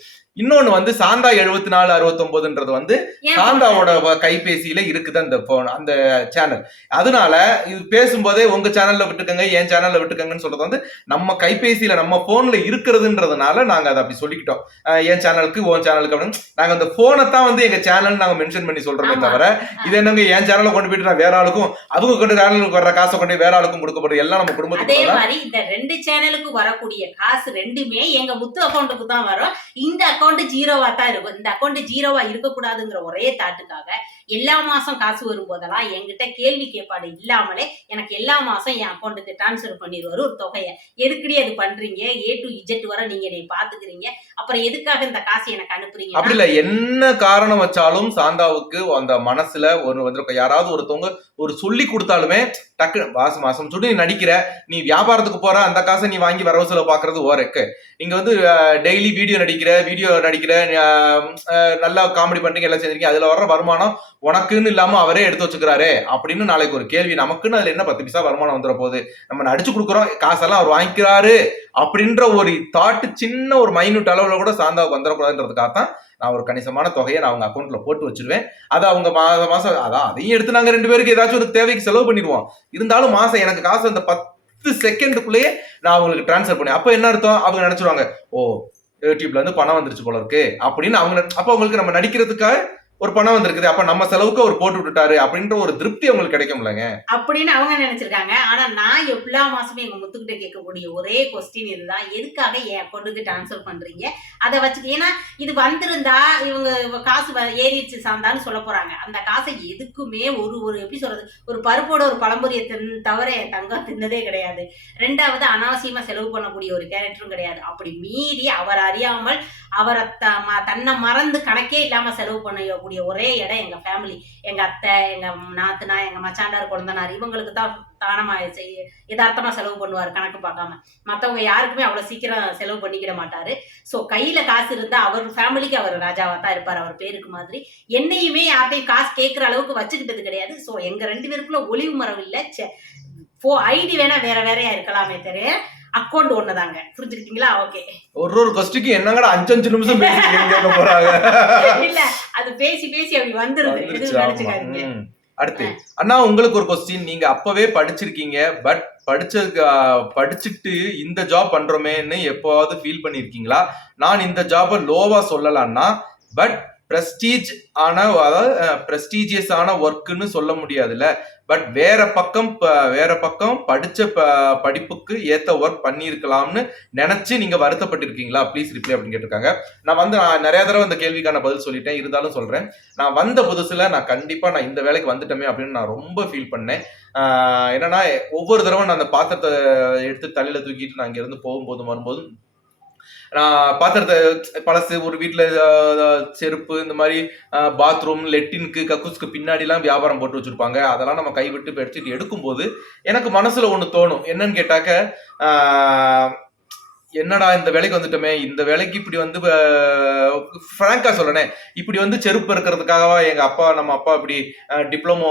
இன்னொன்னு வந்து சாந்தா 7469ன்றது வந்து சாந்தாவோட கைபேசியில இருக்குது அந்த போன் அந்த சேனல். அதனால இது பேசும்போதே உங்க சேனல்ல விட்டுக்கங்க என் சேனல்ல விட்டுக்கங்கன்னு சொல்றது வந்து நம்ம கைபேசியில நம்ம போன்ல இருக்கிறதுன்றதுனால நாங்க அதை அப்படி சொல்லிக்கிட்டோம். என் சேனலுக்கு உன் சேனலுக்கு அப்படின்னு நாங்க அந்த போனை தான் வந்து எங்க சேனல் நாங்க மென்ஷன் பண்ணி சொல்றோமே தவிர இது என்னங்க என் சேனலை கொண்டு போயிட்டு நான் வேற ஆளுக்கும் அவங்க கொண்டு சேனலுக்கு வர்ற காசை கொண்டு வேற ஆளுக்கும் கொடுக்கப்படுறது எல்லாம் நம்ம குடும்பத்துக்கு. அதே மாதிரி இந்த 2 சேனலுக்கு வரக்கூடிய காசு 2மே எங்க முத்து அக்கௌண்ட்டுக்கு தான் வரும். இந்த அக்கௌண்ட் ஜீரோவா தான் இருக்கும். இந்த அக்கௌண்ட் ஜீரோவா இருக்கக்கூடாதுங்கிற ஒரே தாட்டுக்காக எல்லா மாசம் காசு வரும்போதெல்லாம் என்கிட்ட கேள்வி கேட்பாடு இல்லாமலே எனக்கு எல்லா மாசம் என் அக்கௌண்ட்டுக்கு டிரான்ஸ்பர் பண்ணிடுவாரு ஒரு தொகையை. எதுக்குடி அது பண்றீங்க, A to Z வரை நீங்க என்னை பாத்துக்கிறீங்க, அப்புறம் எதுக்காக இந்த காசு எனக்கு அனுப்புறீங்க? அப்படி இல்ல, என்ன காரணம் வச்சாலும் சாந்தாவுக்கு அந்த மனசுல ஒரு யாராவது ஒருத்தவங்க ஒரு சொல்லி கொடுத்தாலுமே டக்கு மாசம் மாசம் சொல்லி நீ நடிக்கிற, நீ வியாபாரத்துக்கு போற, அந்த காசை நீ வாங்கி வரவு செலவு பாக்குறது ஓரக்கு. நீங்க வந்து டெய்லி வீடியோ நடிக்கிற நல்லா காமெடி பண்றீங்க, எல்லாம் செஞ்சிருக்கீங்க, அதுல வர்ற வருமானம் உனக்குன்னு இல்லாம அவரே எடுத்து வச்சுக்கிறாரு அப்படின்னு நாளைக்கு ஒரு கேள்வி. நமக்குன்னு அதுல என்ன 10 பைசா வருமானம் வந்துட போகுது, நம்ம நடிச்சு கொடுக்குறோம் காசெல்லாம் அவர் வாங்கிக்கிறாரு அப்படின்ற ஒரு தாட்டு சின்ன ஒரு மைனூட் அளவுல கூட சாந்தாவுக்கு வந்துடக்கூடாதுன்றதுக்காகத்தான் நான் ஒரு கணிசமான தொகையை நான் அவங்க அக்கௌண்ட்ல போட்டு வச்சிருவேன். அதை அவங்க மாசம் அதையும் எடுத்து நாங்க 2 பேருக்கு ஏதாச்சும் ஒரு தேவைக்கு செலவு பண்ணிடுவோம். இருந்தாலும் மாசம் எனக்கு காசு அந்த 10 செகண்டுக்குள்ளேயே நான் அவங்களுக்கு டிரான்ஸ்ஃபர் பண்ணேன். அப்ப என்ன அர்த்தம், அவங்க நினைச்சிருவாங்க ஓ யூடியூப்ல இருந்து பணம் வந்துருச்சு போல இருக்கு அப்படின்னு. அவங்க அப்ப அவங்களுக்கு நம்ம நடிக்கிறதுக்காக ஒரு பணம் வந்திருக்குது, அப்ப நம்ம செலவுக்கு அவர் போட்டு விட்டுட்டாரு அப்படின்ற ஒரு திருப்தி அவங்களுக்கு கிடைக்கும்லங்க அப்படின்னு அவங்க நினைச்சிருக்காங்க. ஆனா நான் எல்லா மாசமே எங்க முத்துக்கிட்ட கேட்கக்கூடிய ஒரே கொஸ்டின் இதுதான், எதுக்காக என் அக்கௌண்ட்டுக்கு டிரான்ஸ்பர் பண்றீங்க? அதை வச்சுட்டு, ஏன்னா இது வந்திருந்தா இவங்க காசு ஏறிடுச்சு சாந்தான்னு சொல்ல போறாங்க. அந்த காசை எதுக்குமே ஒரு எப்படி சொல்றது, ஒரு பருப்போட ஒரு பழம்பொரிய தவிர என் தங்கம் தின்னதே கிடையாது. 2வது அனாவசியமா செலவு பண்ணக்கூடிய ஒரு கேரக்டரும் கிடையாது. அப்படி மீறி அவர் அறியாமல் அவரை தன்னை மறந்து கணக்கே இல்லாம செலவு பண்ணக்கூடிய ஒரே இடம் எங்க ஃபேமிலி. எங்க அத்தை, எங்க நாத்துனா, எங்க மச்சாண்டார், குழந்தனார், இவங்களுக்கு தான் தானமா யதார்த்தமா செலவு பண்ணுவார் கணக்கு பார்க்காம. மற்றவங்க யாருக்குமே அவ்வளவு சீக்கிரம் செலவு பண்ணிக்கிட மாட்டாரு. ஸோ கையில காசு இருந்தா அவர் ஃபேமிலிக்கு அவர் ராஜாவா தான் இருப்பார், அவர் பேருக்கு மாதிரி. என்னையுமே யார்ட்டையும் காசு கேட்கிற அளவுக்கு வச்சுக்கிட்டது கிடையாது. ஸோ எங்க 2 பேருக்குள்ள ஒளிவு மரம் இல்லை. ஐடி வேணா வேற வேறையா இருக்கலாமே தெரிய, அக்கௌண்ட் ஒண்ணுதாங்க. புரிஞ்சுக்கிட்டீங்களா? ஓகே. ஒரு கொஸ்டிக்கு என்னங்கடா 5 நிமிஷம் கேட்க போறாங்க. இல்ல அது பேசி அப்படி வந்துருது. அடுத்து அண்ணா உங்களுக்கு ஒரு கொஸ்டின். நீங்க அப்பவே படிச்சிருக்கீங்க, பட் படிச்சுட்டு இந்த ஜாப் பண்றோமேன்னு எப்பவாவது ஃபீல் பண்ணிருக்கீங்களா? நான் இந்த ஜாப லோவா சொல்லலாம்னா, பட் பிரஸ்டீஜ் ஆன, அதாவது பிரஸ்டீஜியஸ் ஆன ஒர்க்குன்னு சொல்ல முடியாதுல்ல, பட் வேற பக்கம் படிச்ச படிப்புக்கு ஏத்த ஒர்க் பண்ணியிருக்கலாம்னு நினைச்சு நீங்க வருத்தப்பட்டிருக்கீங்களா? ப்ளீஸ் ரிப்ளை அப்படின்னு கேட்டிருக்காங்க. நான் நிறைய தடவை இந்த கேள்விக்கான பதில் சொல்லிட்டேன், இருந்தாலும் சொல்றேன். நான் வந்த புதுசுல நான் கண்டிப்பா நான் இந்த வேலைக்கு வந்துட்டோமே அப்படின்னு நான் ரொம்ப ஃபீல் பண்ணேன். என்னன்னா ஒவ்வொரு தடவை நான் அந்த பாத்திரத்தை எடுத்து தலையில தூக்கிட்டு நான் இங்க இருந்து போகும்போது வரும்போது நான் பாத்திரத்தை பழசு, ஒரு வீட்டுல செருப்பு, இந்த மாதிரி பாத்ரூம், லெட்டினுக்கு, கக்கூஸ்க்கு பின்னாடி எல்லாம் வியாபாரம் போட்டு வச்சிருப்பாங்க. அதெல்லாம் நம்ம கைவிட்டு படிச்சுட்டு எடுக்கும்போது எனக்கு மனசுல ஒண்ணு தோணும். என்னன்னு கேட்டாக்க, என்னடா இந்த வேலைக்கு வந்துட்டோமே, இந்த வேலைக்கு இப்படி வந்து ஃப்ராங்கா சொல்றேன், இப்படி வந்து செருப்பு இருக்கிறதுக்காகவா நம்ம அப்பா இப்படி டிப்ளமோ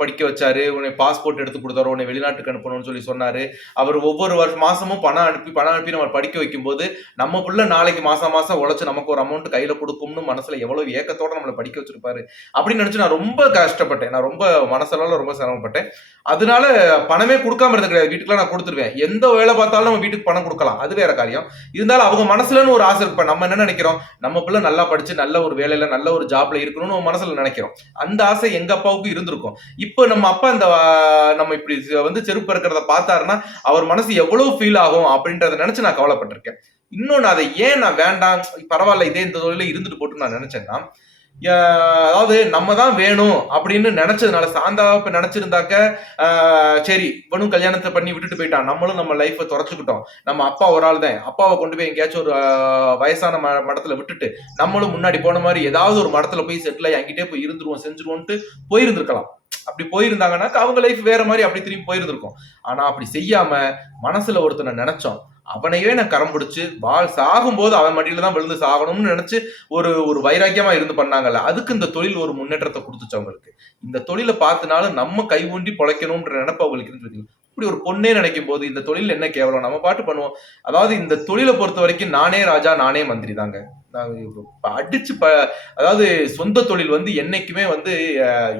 படிக்க வச்சாரு, உன்னை பாஸ்போர்ட் எடுத்து கொடுத்தாரு, உன்னை வெளிநாட்டுக்கு அனுப்பணும்னு சொன்னாரு. அவர் ஒவ்வொரு மாசமும் பணம் அனுப்பி நம்ம படிக்க வைக்கும் போது நம்ம புள்ள நாளைக்கு மாசம் உழைச்சு நமக்கு ஒரு அமௌண்ட் கையில கொடுக்கும்னு மனசுல எவ்வளவு ஏக்கத்தோட நம்மளை படிக்க வச்சிருப்பாரு அப்படின்னு நினைச்சு நான் ரொம்ப கஷ்டப்பட்டேன். நான் ரொம்ப மனசளவுல ரொம்ப சிரமப்பட்டேன். அதனால பணமே கொடுக்காம இருந்தது கிடையாது. வீட்டுக்குலாம் நான் கொடுத்துருவேன். எந்த வேலை பார்த்தாலும் நம்ம வீட்டுக்கு பணம் கொடுக்கலாம், அது வேற காரியம். இருந்தாலும் அவங்க மனசுலன்னு ஒரு ஆசை இருப்ப. நம்ம என்ன நினைக்கிறோம், நம்ம பிள்ளை நல்லா படிச்சு நல்ல ஒரு வேலையில நல்ல ஒரு ஜாப்ல இருக்கணும்னு மனசுல நினைக்கிறோம். அந்த ஆசை எங்க அப்பாவுக்கும் இருந்திருக்கும். இப்போ நம்ம அப்பா நம்ம இப்படி வந்து செருப்பு இருக்கிறத பார்த்தாருன்னா அவர் மனசு எவ்வளவு ஃபீல் ஆகும் அப்படின்றத நினைச்சு நான் கவலைப்பட்டிருக்கேன். இன்னொன்னு, அதை ஏன் நான் வேண்டாம், பரவாயில்ல இதே இந்த தொழில இருந்துட்டு போட்டு நான் நினைச்சேன்னா, அதாவது நம்ம தான் வேணும் அப்படின்னு நினைச்சதுனால, சாந்தா இப்ப நினைச்சிருந்தாக்க சரி இவனும் கல்யாணத்தை பண்ணி விட்டுட்டு போயிட்டான், நம்மளும் நம்ம லைஃபை தொலைச்சுக்கிட்டோம், நம்ம அப்பா ஒரு ஆள் தான், அப்பாவை கொண்டு போய் எங்கேயாச்சும் ஒரு வயசான மடத்துல விட்டுட்டு நம்மளும் முன்னாடி போன மாதிரி ஏதாவது ஒரு மடத்துல போய் செட்டில் ஆகி அங்கிட்டே போய் இருந்துருவோம் செஞ்சிருவோம்ட்டு போயிருந்திருக்கலாம். அப்படி போயிருந்தாங்கன்னா அவங்க லைஃப் வேற மாதிரி அப்படி திரும்பி போயிருந்திருக்கும். ஆனா அப்படி செய்யாம மனசுல ஒருத்தனை நினைச்சோம், அவனையே நான் கரம் பிடிச்சு சாகும் போது அவன் மடியில தான் விழுந்து சாகணும்னு நினைச்சு ஒரு வைராக்கியமா இருந்து பண்ணாங்கல்ல, அதுக்கு இந்த தொழில் ஒரு முன்னேற்றத்தை கொடுத்துச்சு அவங்களுக்கு. இந்த தொழிலை பார்த்துனாலும் நம்ம கை ஊண்டி பொழைக்கணும்ன்ற நினைப்பு அவங்களுக்கு இருந்துச்சு. இப்படி ஒரு பொண்ணே நினைக்கும் போது இந்த தொழில் என்ன கேவலம், நம்ம பாட்டு பண்ணுவோம். அதாவது இந்த தொழிலை பொறுத்த வரைக்கும் நானே ராஜா நானே மந்திரி தாங்க. அடிச்சு அதாவது சொந்த தொழில் வந்து என்னைக்குமே வந்து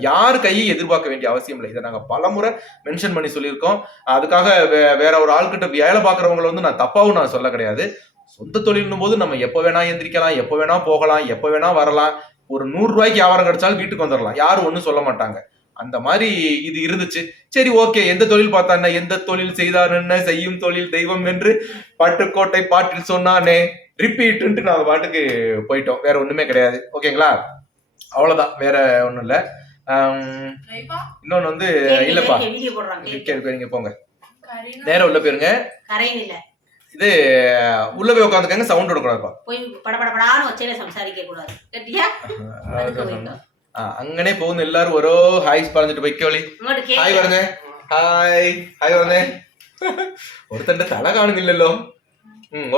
யார் கையை எதிர்பார்க்க வேண்டிய அவசியம் இல்லை. இதை நாங்க பலமுறை மென்ஷன் பண்ணி சொல்லியிருக்கோம். அதுக்காக வேற ஒரு ஆள்கிட்ட வேலை பார்க்கறவங்களை வந்து நான் தப்பாவும் நான் சொல்ல கிடையாது. சொந்த தொழில்னும் போது நம்ம எப்ப வேணா எந்திரிக்கலாம், எப்ப வேணா போகலாம், எப்ப வேணா வரலாம். ஒரு 100 ரூபாய்க்கு வியாபாரம் கிடைச்சாலும் வீட்டுக்கு வந்துடலாம், யாரும் ஒண்ணும் சொல்ல மாட்டாங்க. அந்த மாதிரி இது இருந்துச்சு. சரி ஓகே, எந்த தொழில் பார்த்தா என்ன, எந்த தொழில் செய்தார் என்ன, செய்யும் தொழில் தெய்வம் என்று பட்டுக்கோட்டை பாட்டில் சொன்னானே ரிப்பீட்டு நான் பாட்டுக்கு போயிட்டோம். வேற ஒண்ணுமே கிடையாது. ஓகேங்களா, அவ்வளவுதான், வேற ஒண்ணும் இல்ல. இன்னொன்னு வந்து இல்லப்பா, நீங்க போங்க, நேரம் உள்ள போயிருங்க. இது உள்ள போய் உட்காந்துக்கங்க, சவுண்ட் விடக்கூடாதுப்பா. போய் படபடபடான்னு வச்சே சம்சாரிக்க கூடாது, கேட்டியா? அங்கனே போகுது எல்லாரும் ஒரு ஹாய் பறந்துட்டு போய்க்கோளி. ஹாய் வருங்க, ஹாய் ஹாய் வருங்க. ஒருத்தண்ட தலை காணுங்க இல்லല്ലോ.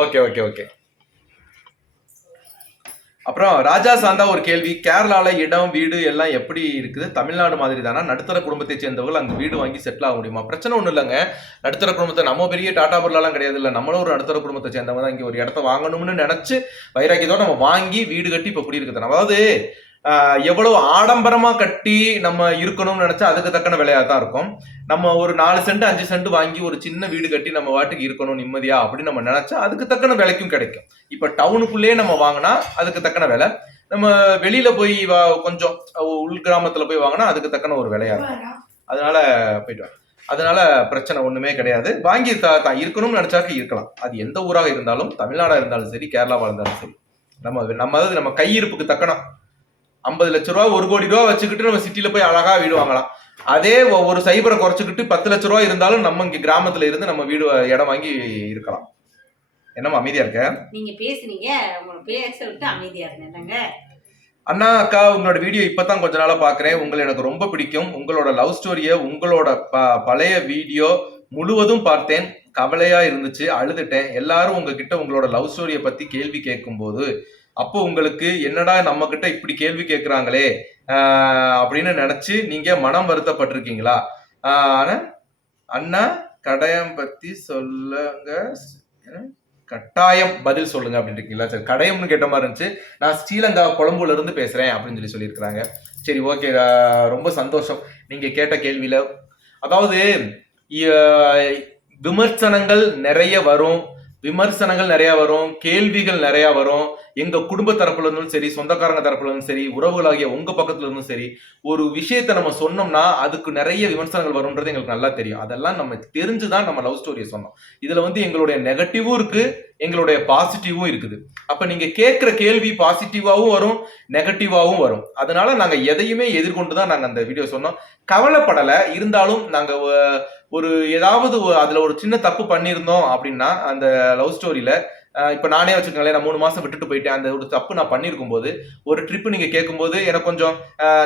Okay okay okay. அப்புறம் ராஜா சாந்தா ஒரு கேள்வி, கேரளால இடம் வீடு எல்லாம் எப்படி இருக்குது, தமிழ்நாடு மாதிரி தானா, நடுத்தர குடும்பத்தை சேர்ந்தவர்கள் அங்க வீடு வாங்கி செட்டில் ஆக முடியுமா? பிரச்சனை ஒண்ணும் இல்லைங்க. நடுத்தர குடும்பத்தை நம்ம பெரிய டாடா பொருளாலாம் கிடையாது, இல்லை நம்மளும் ஒரு நடுத்தர குடும்பத்தை சேர்ந்தவங்க தான். இங்க ஒரு இடத்த வாங்கணும்னு நினைச்சு வைராக்கியத்தோட நம்ம வாங்கி வீடு கட்டி இப்ப குடி இருக்குது. அதாவது எவ்வளவு ஆடம்பரமா கட்டி நம்ம இருக்கணும்னு நினைச்சா அதுக்கு தக்கன விலையா தான் இருக்கும். நம்ம ஒரு 4 சென்ட் 5 சென்ட் வாங்கி ஒரு சின்ன வீடு கட்டி நம்ம வாட்டுக்கு இருக்கணும் நிம்மதியா அப்படின்னு நம்ம நினைச்சா அதுக்கு தக்கன விலைக்கும் கிடைக்கும். இப்ப டவுனுக்குள்ளேயே நம்ம வாங்கினா அதுக்கு தக்கன விலை, நம்ம வெளியில போய் கொஞ்சம் உள் கிராமத்துல போய் வாங்கினா அதுக்கு தக்கன ஒரு விலையா இருக்கும். அதனால போயிட்டு அதனால பிரச்சனை ஒண்ணுமே கிடையாது. வாங்கி தான் இருக்கணும்னு நினைச்சாக்க இருக்கலாம். அது எந்த ஊராக இருந்தாலும், தமிழ்நாடா இருந்தாலும் சரி, கேரளாவா இருந்தாலும் சரி, நம்ம கையிருப்புக்கு தக்கன 50 லட்ச ரூபா 1 கோடி ரூபா வச்சுக்கிட்டு நம்ம சிட்டில போய் அழகா வீடு வாங்கலாம். அதே ஒரு சைபரை குறைச்சுக்கிட்டு 10 லட்ச ரூபா இருந்தாலும் நம்ம இங்க கிராமத்துல இருந்து நம்ம வீடு இடம் வாங்கி இருக்கலாம். என்னமா அமைதியா இருக்க? நீங்க பேசுனீங்க, பேச விட்டு அமைதியா இருந்தேங்க. அண்ணா அக்கா, உங்களோட வீடியோ இப்பதான் கொஞ்ச நாளா பாக்குறேன். உங்களை எனக்கு ரொம்ப பிடிக்கும். உங்களோட லவ் ஸ்டோரிய, உங்களோட பழைய வீடியோ முழுவதும் பார்த்தேன். கவலையா இருந்துச்சு, அழுதுட்டேன். எல்லாரும் உங்ககிட்ட உங்களோட லவ் ஸ்டோரிய பத்தி கேள்வி கேட்கும் போது அப்போ உங்களுக்கு என்னடா நம்ம கிட்ட இப்படி கேள்வி கேட்கிறாங்களே அப்படின்னு நினைச்சு நீங்க மனம் வருத்தப்பட்டிருக்கீங்களா? அண்ணா கடையம் பத்தி சொல்லுங்க, கட்டாயம் பதில் சொல்லுங்க அப்படின்னு இருக்கீங்களா? சரி, கடையம்னு கேட்ட மாதிரி இருந்துச்சு. நான் ஸ்ரீலங்கா கொழம்புல இருந்து பேசுறேன் அப்படின்னு சொல்லியிருக்கிறாங்க. சரி ஓகே, ரொம்ப சந்தோஷம் நீங்க கேட்ட கேள்வியில. அதாவது விமர்சனங்கள் நிறைய வரும், கேள்விகள் நிறைய வரும். எங்க குடும்ப தரப்புல இருந்தும் சரி, சொந்தக்காரங்க தரப்புல இருந்தும் சரி, உறவுகளாகிய உங்க பக்கத்துல இருந்தும் சரி, ஒரு விஷயத்த நம்ம சொன்னோம்னா அதுக்கு நிறைய விமர்சனங்கள் வரும்ன்றது எங்களுக்கு நல்லா தெரியும். அதெல்லாம் நம்ம தெரிஞ்சுதான் நம்ம லவ் ஸ்டோரியை சொன்னோம். இதுல வந்து எங்களுடைய நெகட்டிவும் இருக்கு, எங்களுடைய பாசிட்டிவும் இருக்குது. அப்ப நீங்க கேட்கிற கேள்வி பாசிட்டிவாவும் வரும், நெகட்டிவாவும் வரும். அதனால நாங்க எதையுமே எதிர்கொண்டுதான் நாங்க அந்த வீடியோ சொன்னோம். கவலைப்படல. இருந்தாலும் நாங்க ஒரு ஏதாவது அதுல ஒரு சின்ன தப்பு பண்ணியிருந்தோம் அப்படின்னா அந்த லவ் ஸ்டோரியில, இப்ப நானே வச்சுக்கோங்களேன், நான் 3 மாசம் விட்டுட்டு போயிட்டேன். அந்த ஒரு தப்பு நான் பண்ணிருக்கும் போது, ஒரு ட்ரிப் நீங்க கேட்கும்போது எனக்கு கொஞ்சம்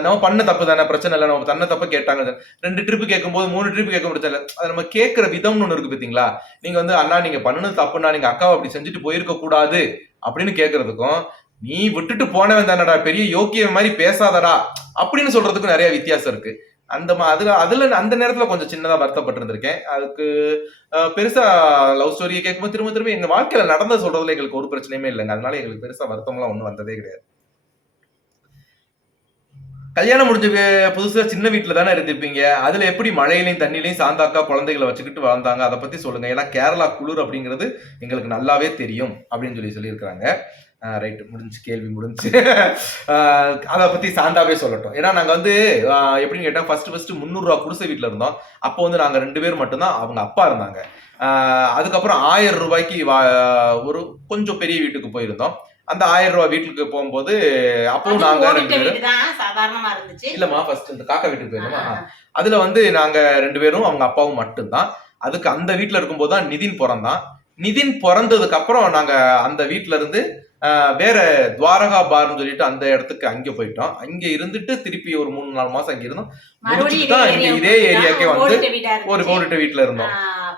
நம்ம பண்ண தப்பு தானே, பிரச்சனை இல்லை, நம்ம தன்ன தப்ப கேட்டாங்க. 2 ட்ரிப் கேட்கும்போது 3 ட்ரிப் கேட்க முடியல. அது நம்ம கேட்கிற விதம்னு ஒண்ணு இருக்கு பாத்தீங்களா? நீங்க வந்து அண்ணா நீங்க பண்ணது தப்புனா, நீங்க அக்காவை அப்படி செஞ்சுட்டு போயிருக்க கூடாது அப்படின்னு கேட்கறதுக்கும், நீ விட்டுட்டு போனவன் தானடா, பெரிய யோக்கிய மாதிரி பேசாதடா அப்படின்னு சொல்றதுக்கும் நிறைய வித்தியாசம் இருக்கு. அதுல அந்த நேரத்துல கொஞ்சம் சின்னதா வருத்தப்பட்டிருந்திருக்கேன். அதுக்கு பெருசா லவ் ஸ்டோரியை கேட்கும்போது திரும்ப எங்க வாழ்க்கையில நடந்த சொல்றதுல எங்களுக்கு ஒரு பிரச்சனையுமே இல்லைங்க. அதனால எங்களுக்கு பெருசா வருத்தம்லாம் ஒண்ணும் வந்ததே கிடையாது. கல்யாணம் முடிஞ்ச புதுசா சின்ன வீட்டுல தானே இருந்திருப்பீங்க, அதுல எப்படி மழையிலையும் தண்ணிலையும் சாந்தாக்கா குழந்தைகளை வச்சுக்கிட்டு வாழ்ந்தாங்க, அதை பத்தி சொல்லுங்க. ஏன்னா கேரளா குளிர் அப்படிங்கிறது எங்களுக்கு நல்லாவே தெரியும் அப்படின்னு சொல்லியிருக்கிறாங்க. ரைட், முடிஞ்சு, கேள்வி முடிஞ்சு. அதை பத்தி சாந்தாவே சொல்லட்டும். ஏன்னா நாங்க வந்து எப்படின்னு கேட்டா ஃபர்ஸ்ட் 300 ரூபா குடிசை வீட்டுல இருந்தோம். அப்போ வந்து நாங்க 2 பேர் மட்டும்தான், அவங்க அப்பா இருந்தாங்க. அதுக்கப்புறம் 1000 ரூபாய்க்கு ஒரு கொஞ்சம் பெரிய வீட்டுக்கு போயிருந்தோம். அந்த 1000 ரூபாய் வீட்டுக்கு போகும்போது அப்பவும் நாங்க 2 பேரும் இல்லம்மா ஃபர்ஸ்ட் இந்த காக்கா வீட்டுக்கு போயிருந்தோம். அதுல வந்து நாங்க 2 பேரும் அவங்க அப்பாவும் மட்டும்தான். அதுக்கு அந்த வீட்டுல இருக்கும்போது தான் நிதின் பிறந்தான். நிதின் பிறந்ததுக்கு அப்புறம் நாங்க அந்த வீட்டுல இருந்து வேற துவாரகா பார்னு சொல்லிட்டு அந்த இடத்துக்கு அங்க போயிட்டோம். அங்க இருந்துட்டு திருப்பி ஒரு 3-4 மாசம் அங்க இருந்தோம். இதே ஏரியாக்கே வந்து ஒரு கோடிட்ட வீட்டுல இருந்தோம்.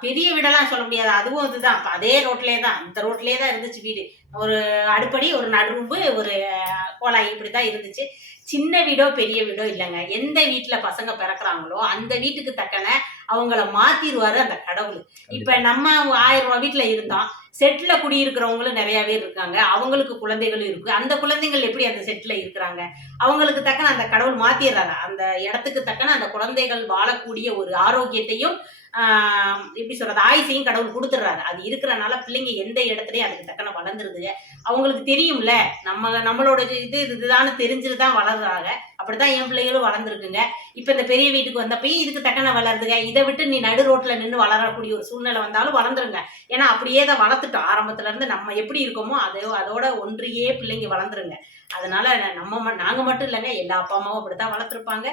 பெரிய வீடெல்லாம் சொல்ல முடியாது, அதுவும் இதுதான், அதே ரோட்லயே தான், இந்த ரோட்லயே தான் இருந்துச்சு வீடு. ஒரு அடுப்படி, ஒரு நடுரூம்பு, ஒரு போலாம், இப்படிதான் இருந்துச்சு. சின்ன வீடோ பெரிய வீடோ இல்லைங்க, எந்த வீட்டுல பசங்க பிறக்குறாங்களோ அந்த வீட்டுக்கு தக்கன அவங்கள மாத்திருவாரு அந்த கடவுள். இப்ப நம்ம 1000 ரூபாய் வீட்டுல இருந்தோம், செட்ல குடியிருக்கிறவங்களும் நிறைய பேர் இருக்காங்க, அவங்களுக்கு குழந்தைகளும் இருக்கு. அந்த குழந்தைகள் எப்படி அந்த செட்ல இருக்கிறாங்க, அவங்களுக்கு தக்கன அந்த கடவுள் மாத்திடுறாரு. அந்த இடத்துக்கு தக்கன அந்த குழந்தைகள் வாழக்கூடிய ஒரு ஆரோக்கியத்தையும் எப்படி சொல்றது, ஆயுசையும் கடவுள் கொடுத்துடுறாரு. அது இருக்கிறனால பிள்ளைங்க எந்த இடத்துலயும் அதுக்கு தக்கன வளர்ந்துருதுங்க. அவங்களுக்கு தெரியும்ல, நம்மளோட இதுதான் தெரிஞ்சுட்டு தான் வளர்றாங்க. அப்படித்தான் என் பிள்ளைகளும் வளர்ந்துருக்குங்க. இப்ப இந்த பெரிய வீட்டுக்கு வந்தப்பயும் இதுக்கு தக்கன வளருதுங்க. இதை விட்டு நீ நடு ரோட்ல நின்று வளரக்கூடிய ஒரு சூழ்நிலை வந்தாலும் வளர்ந்துருங்க. ஏன்னா அப்படியே தான் வளர்த்துட்டோம் ஆரம்பத்துல இருந்து. நம்ம எப்படி இருக்கோமோ அதோட ஒன்றியே பிள்ளைங்க வளர்ந்துருங்க. அதனால நாங்க மட்டும் இல்லைங்க, எல்லா அப்பா அம்மாவும் அப்படித்தான் வளர்த்துருப்பாங்க.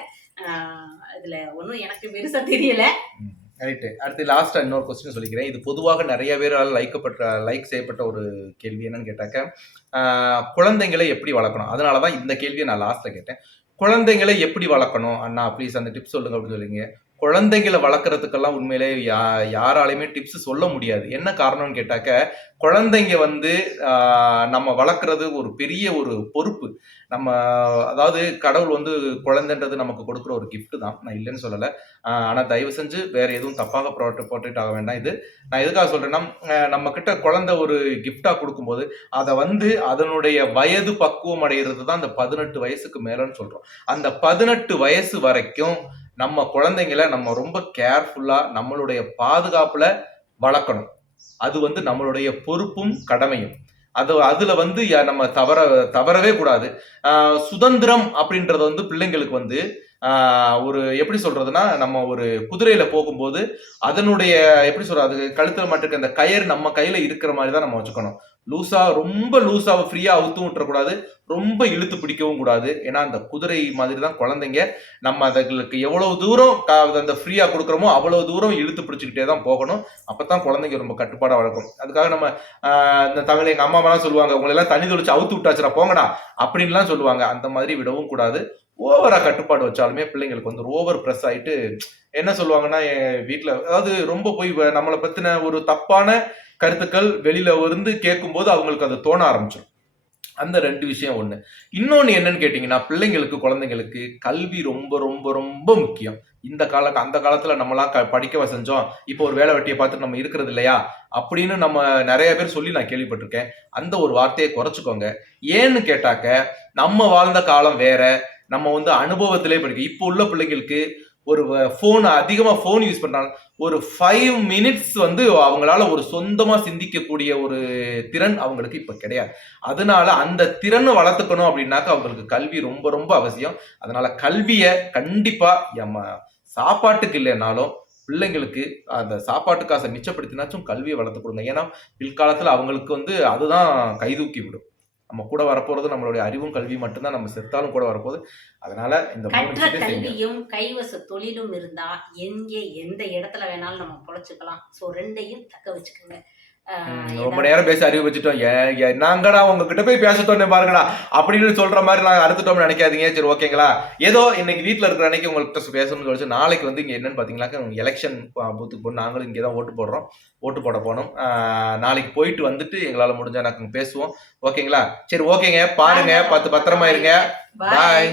இதுல ஒன்றும் எனக்கு பெருசா தெரியல. ரைட்டு. அடுத்து லாஸ்ட்டாக இன்னொரு கொஸ்டின் சொல்லிக்கிறேன். இது பொதுவாக நிறைய பேரால் லைக் செய்யப்பட்ட ஒரு கேள்வி. என்னன்னு கேட்டாக்க, குழந்தைங்களை எப்படி வளர்க்கணும், அதனால தான் இந்த கேள்வியை நான் லாஸ்ட்டில் கேட்டேன். குழந்தைங்களை எப்படி வளர்க்கணும் அண்ணா, ப்ளீஸ் அந்த டிப்ஸ் சொல்லுங்க அப்படின்னு சொல்லிங்க. குழந்தைங்களை வளர்க்குறதுக்கெல்லாம் உண்மையிலே யாராலையுமே டிப்ஸ் சொல்ல முடியாது. என்ன காரணம்னு கேட்டாக்க, குழந்தைங்க நம்ம வளர்க்குறது ஒரு பெரிய ஒரு பொறுப்பு. நம்ம அதாவது கடவுள் குழந்தைன்றது நமக்கு கொடுக்குற ஒரு கிஃப்ட் தான், நான் இல்லைன்னு சொல்லலை. ஆனால் தயவு செஞ்சு வேற எதுவும் தப்பாக போர்ட்ரேட் ஆக வேண்டாம். இது நான் எதுக்காக சொல்றேன்னா, நம்ம கிட்ட குழந்தை ஒரு கிஃப்டா கொடுக்கும்போது அதை அதனுடைய வயது பக்குவம் அடைகிறது தான் அந்த 18 வயசுக்கு மேலன்னு சொல்றோம். அந்த 18 வயசு வரைக்கும் நம்ம குழந்தைங்களை நம்ம ரொம்ப கேர்ஃபுல்லா நம்மளுடைய பாதுகாப்புல வளர்க்கணும். அது நம்மளுடைய பொறுப்பும் கடமையும். அதுல நம்ம தவறவே கூடாது. சுதந்திரம் அப்படின்றது பிள்ளைங்களுக்கு ஒரு எப்படி சொல்றதுன்னா, நம்ம ஒரு குதிரையில போகும்போது அதனுடைய எப்படி சொல்றது, அது கழுத்துல மாட்டுக்கு அந்த கயிறு நம்ம கையில இருக்கிற மாதிரி தான் நம்ம வச்சுக்கணும். ரொம்ப லூசா ஃப்ரீயா அவுத்தும் விட்டுறக்கூடாது, ரொம்ப இழுத்து பிடிக்கவும் கூடாது. ஏன்னா அந்த குதிரை மாதிரி தான் குழந்தைங்க. நம்ம அதுகளுக்கு எவ்வளவு தூரம் அந்த ஃப்ரீயா கொடுக்குறோமோ அவ்வளவு தூரம் இழுத்து பிடிச்சிக்கிட்டே தான் போகணும். அப்பதான் குழந்தைங்க ரொம்ப கட்டுப்பாடா வளர்க்கும். அதுக்காக நம்ம இந்த தமிழ் எங்க அம்மாவெல்லாம் சொல்லுவாங்க, உங்களை எல்லாம் தண்ணி தொளிச்சு அவுத்து விட்டாச்சுடா போங்கடா அப்படின்லாம் சொல்லுவாங்க. அந்த மாதிரி விடவும் கூடாது. ஓவரா கட்டுப்பாடு வச்சாலுமே பிள்ளைங்களுக்கு ஓவர் ப்ரெஸ் ஆயிட்டு என்ன சொல்லுவாங்கன்னா, என் வீட்டுல அதாவது ரொம்ப போய் நம்மளை பத்தின ஒரு தப்பான கருத்துக்கள் வெளியில கேட்கும் போது அவங்களுக்கு அது தோண ஆரம்பிச்சிடும். அந்த 2 விஷயம் ஒண்ணு. இன்னொன்னு என்னன்னு கேட்டீங்கன்னா, பிள்ளைங்களுக்கு குழந்தைங்களுக்கு கல்வி ரொம்ப ரொம்ப ரொம்ப முக்கியம். அந்த காலத்துல நம்மலாம் படிக்க செஞ்சோம், இப்போ ஒரு வேலை வெட்டியை பார்த்து நம்ம இருக்கிறது இல்லையா அப்படின்னு நம்ம நிறைய பேர் சொல்லி நான் கேள்விப்பட்டிருக்கேன். அந்த ஒரு வார்த்தையை குறைச்சுக்கோங்க. ஏன்னு கேட்டாக்க, நம்ம வாழ்ந்த காலம் வேற, நம்ம அனுபவத்திலே படிக்க. இப்போ உள்ள பிள்ளைங்களுக்கு ஒரு அதிகமா போன் யூஸ் பண்றாங்க. ஒரு 5 மினிட்ஸ் அவங்களால ஒரு சொந்தமா சிந்திக்கக்கூடிய ஒரு திறன் அவங்களுக்கு இப்ப கிடையாது. அதனால அந்த திறனை வளர்த்துக்கணும் அப்படின்னாக்க அவங்களுக்கு கல்வி ரொம்ப ரொம்ப அவசியம். அதனால கல்வியை கண்டிப்பா சாப்பாட்டுக்கு இல்லைன்னாலும் பிள்ளைங்களுக்கு அந்த சாப்பாட்டு காசை மிச்சப்படுத்தினாச்சும் கல்வியை வளர்த்து கொடுங்க. ஏன்னா பிற்காலத்துல அவங்களுக்கு அதுதான் கைதூக்கி விடும். நம்ம கூட வரப்போறது நம்மளுடைய அறிவும் கல்வி மட்டும்தான். நம்ம செத்தாலும் கூட வரப்போகுது. அதனால இந்த கல்வியும் கைவச தொழிலும் இருந்தா எந்த இடத்துல வேணாலும் நம்ம பொழைச்சுக்கலாம். சோ 2யும் தக்க வச்சுக்கோங்க. ரொம்ப நேரம் பேசி அறிவு வச்சுட்டோம். நாங்கடா உங்ககிட்ட போய் பேசத்தோன்னு பாருங்கடா அப்படின்னு சொல்ற மாதிரி நாங்க அறுத்துட்டோம்னு நினைக்காதீங்க. சரி, ஓகேங்களா? ஏதோ இன்னைக்கு வீட்டுல இருக்கிற அன்னைக்கு உங்கள்கிட்ட பேசணும்னு சொல்லிச்சு. நாளைக்கு இங்க என்னன்னு பாத்தீங்கன்னாக்க எலெக்ஷன் பூத்துக்கு போகணும். நாங்களும் இங்கதான் ஓட்டு போட போனோம். நாளைக்கு போயிட்டு எங்களால முடிஞ்சா நாங்க பேசுவோம். ஓகேங்களா? சரி, ஓகேங்க. பாருங்க, பத்திரமா இருங்க. பாய்.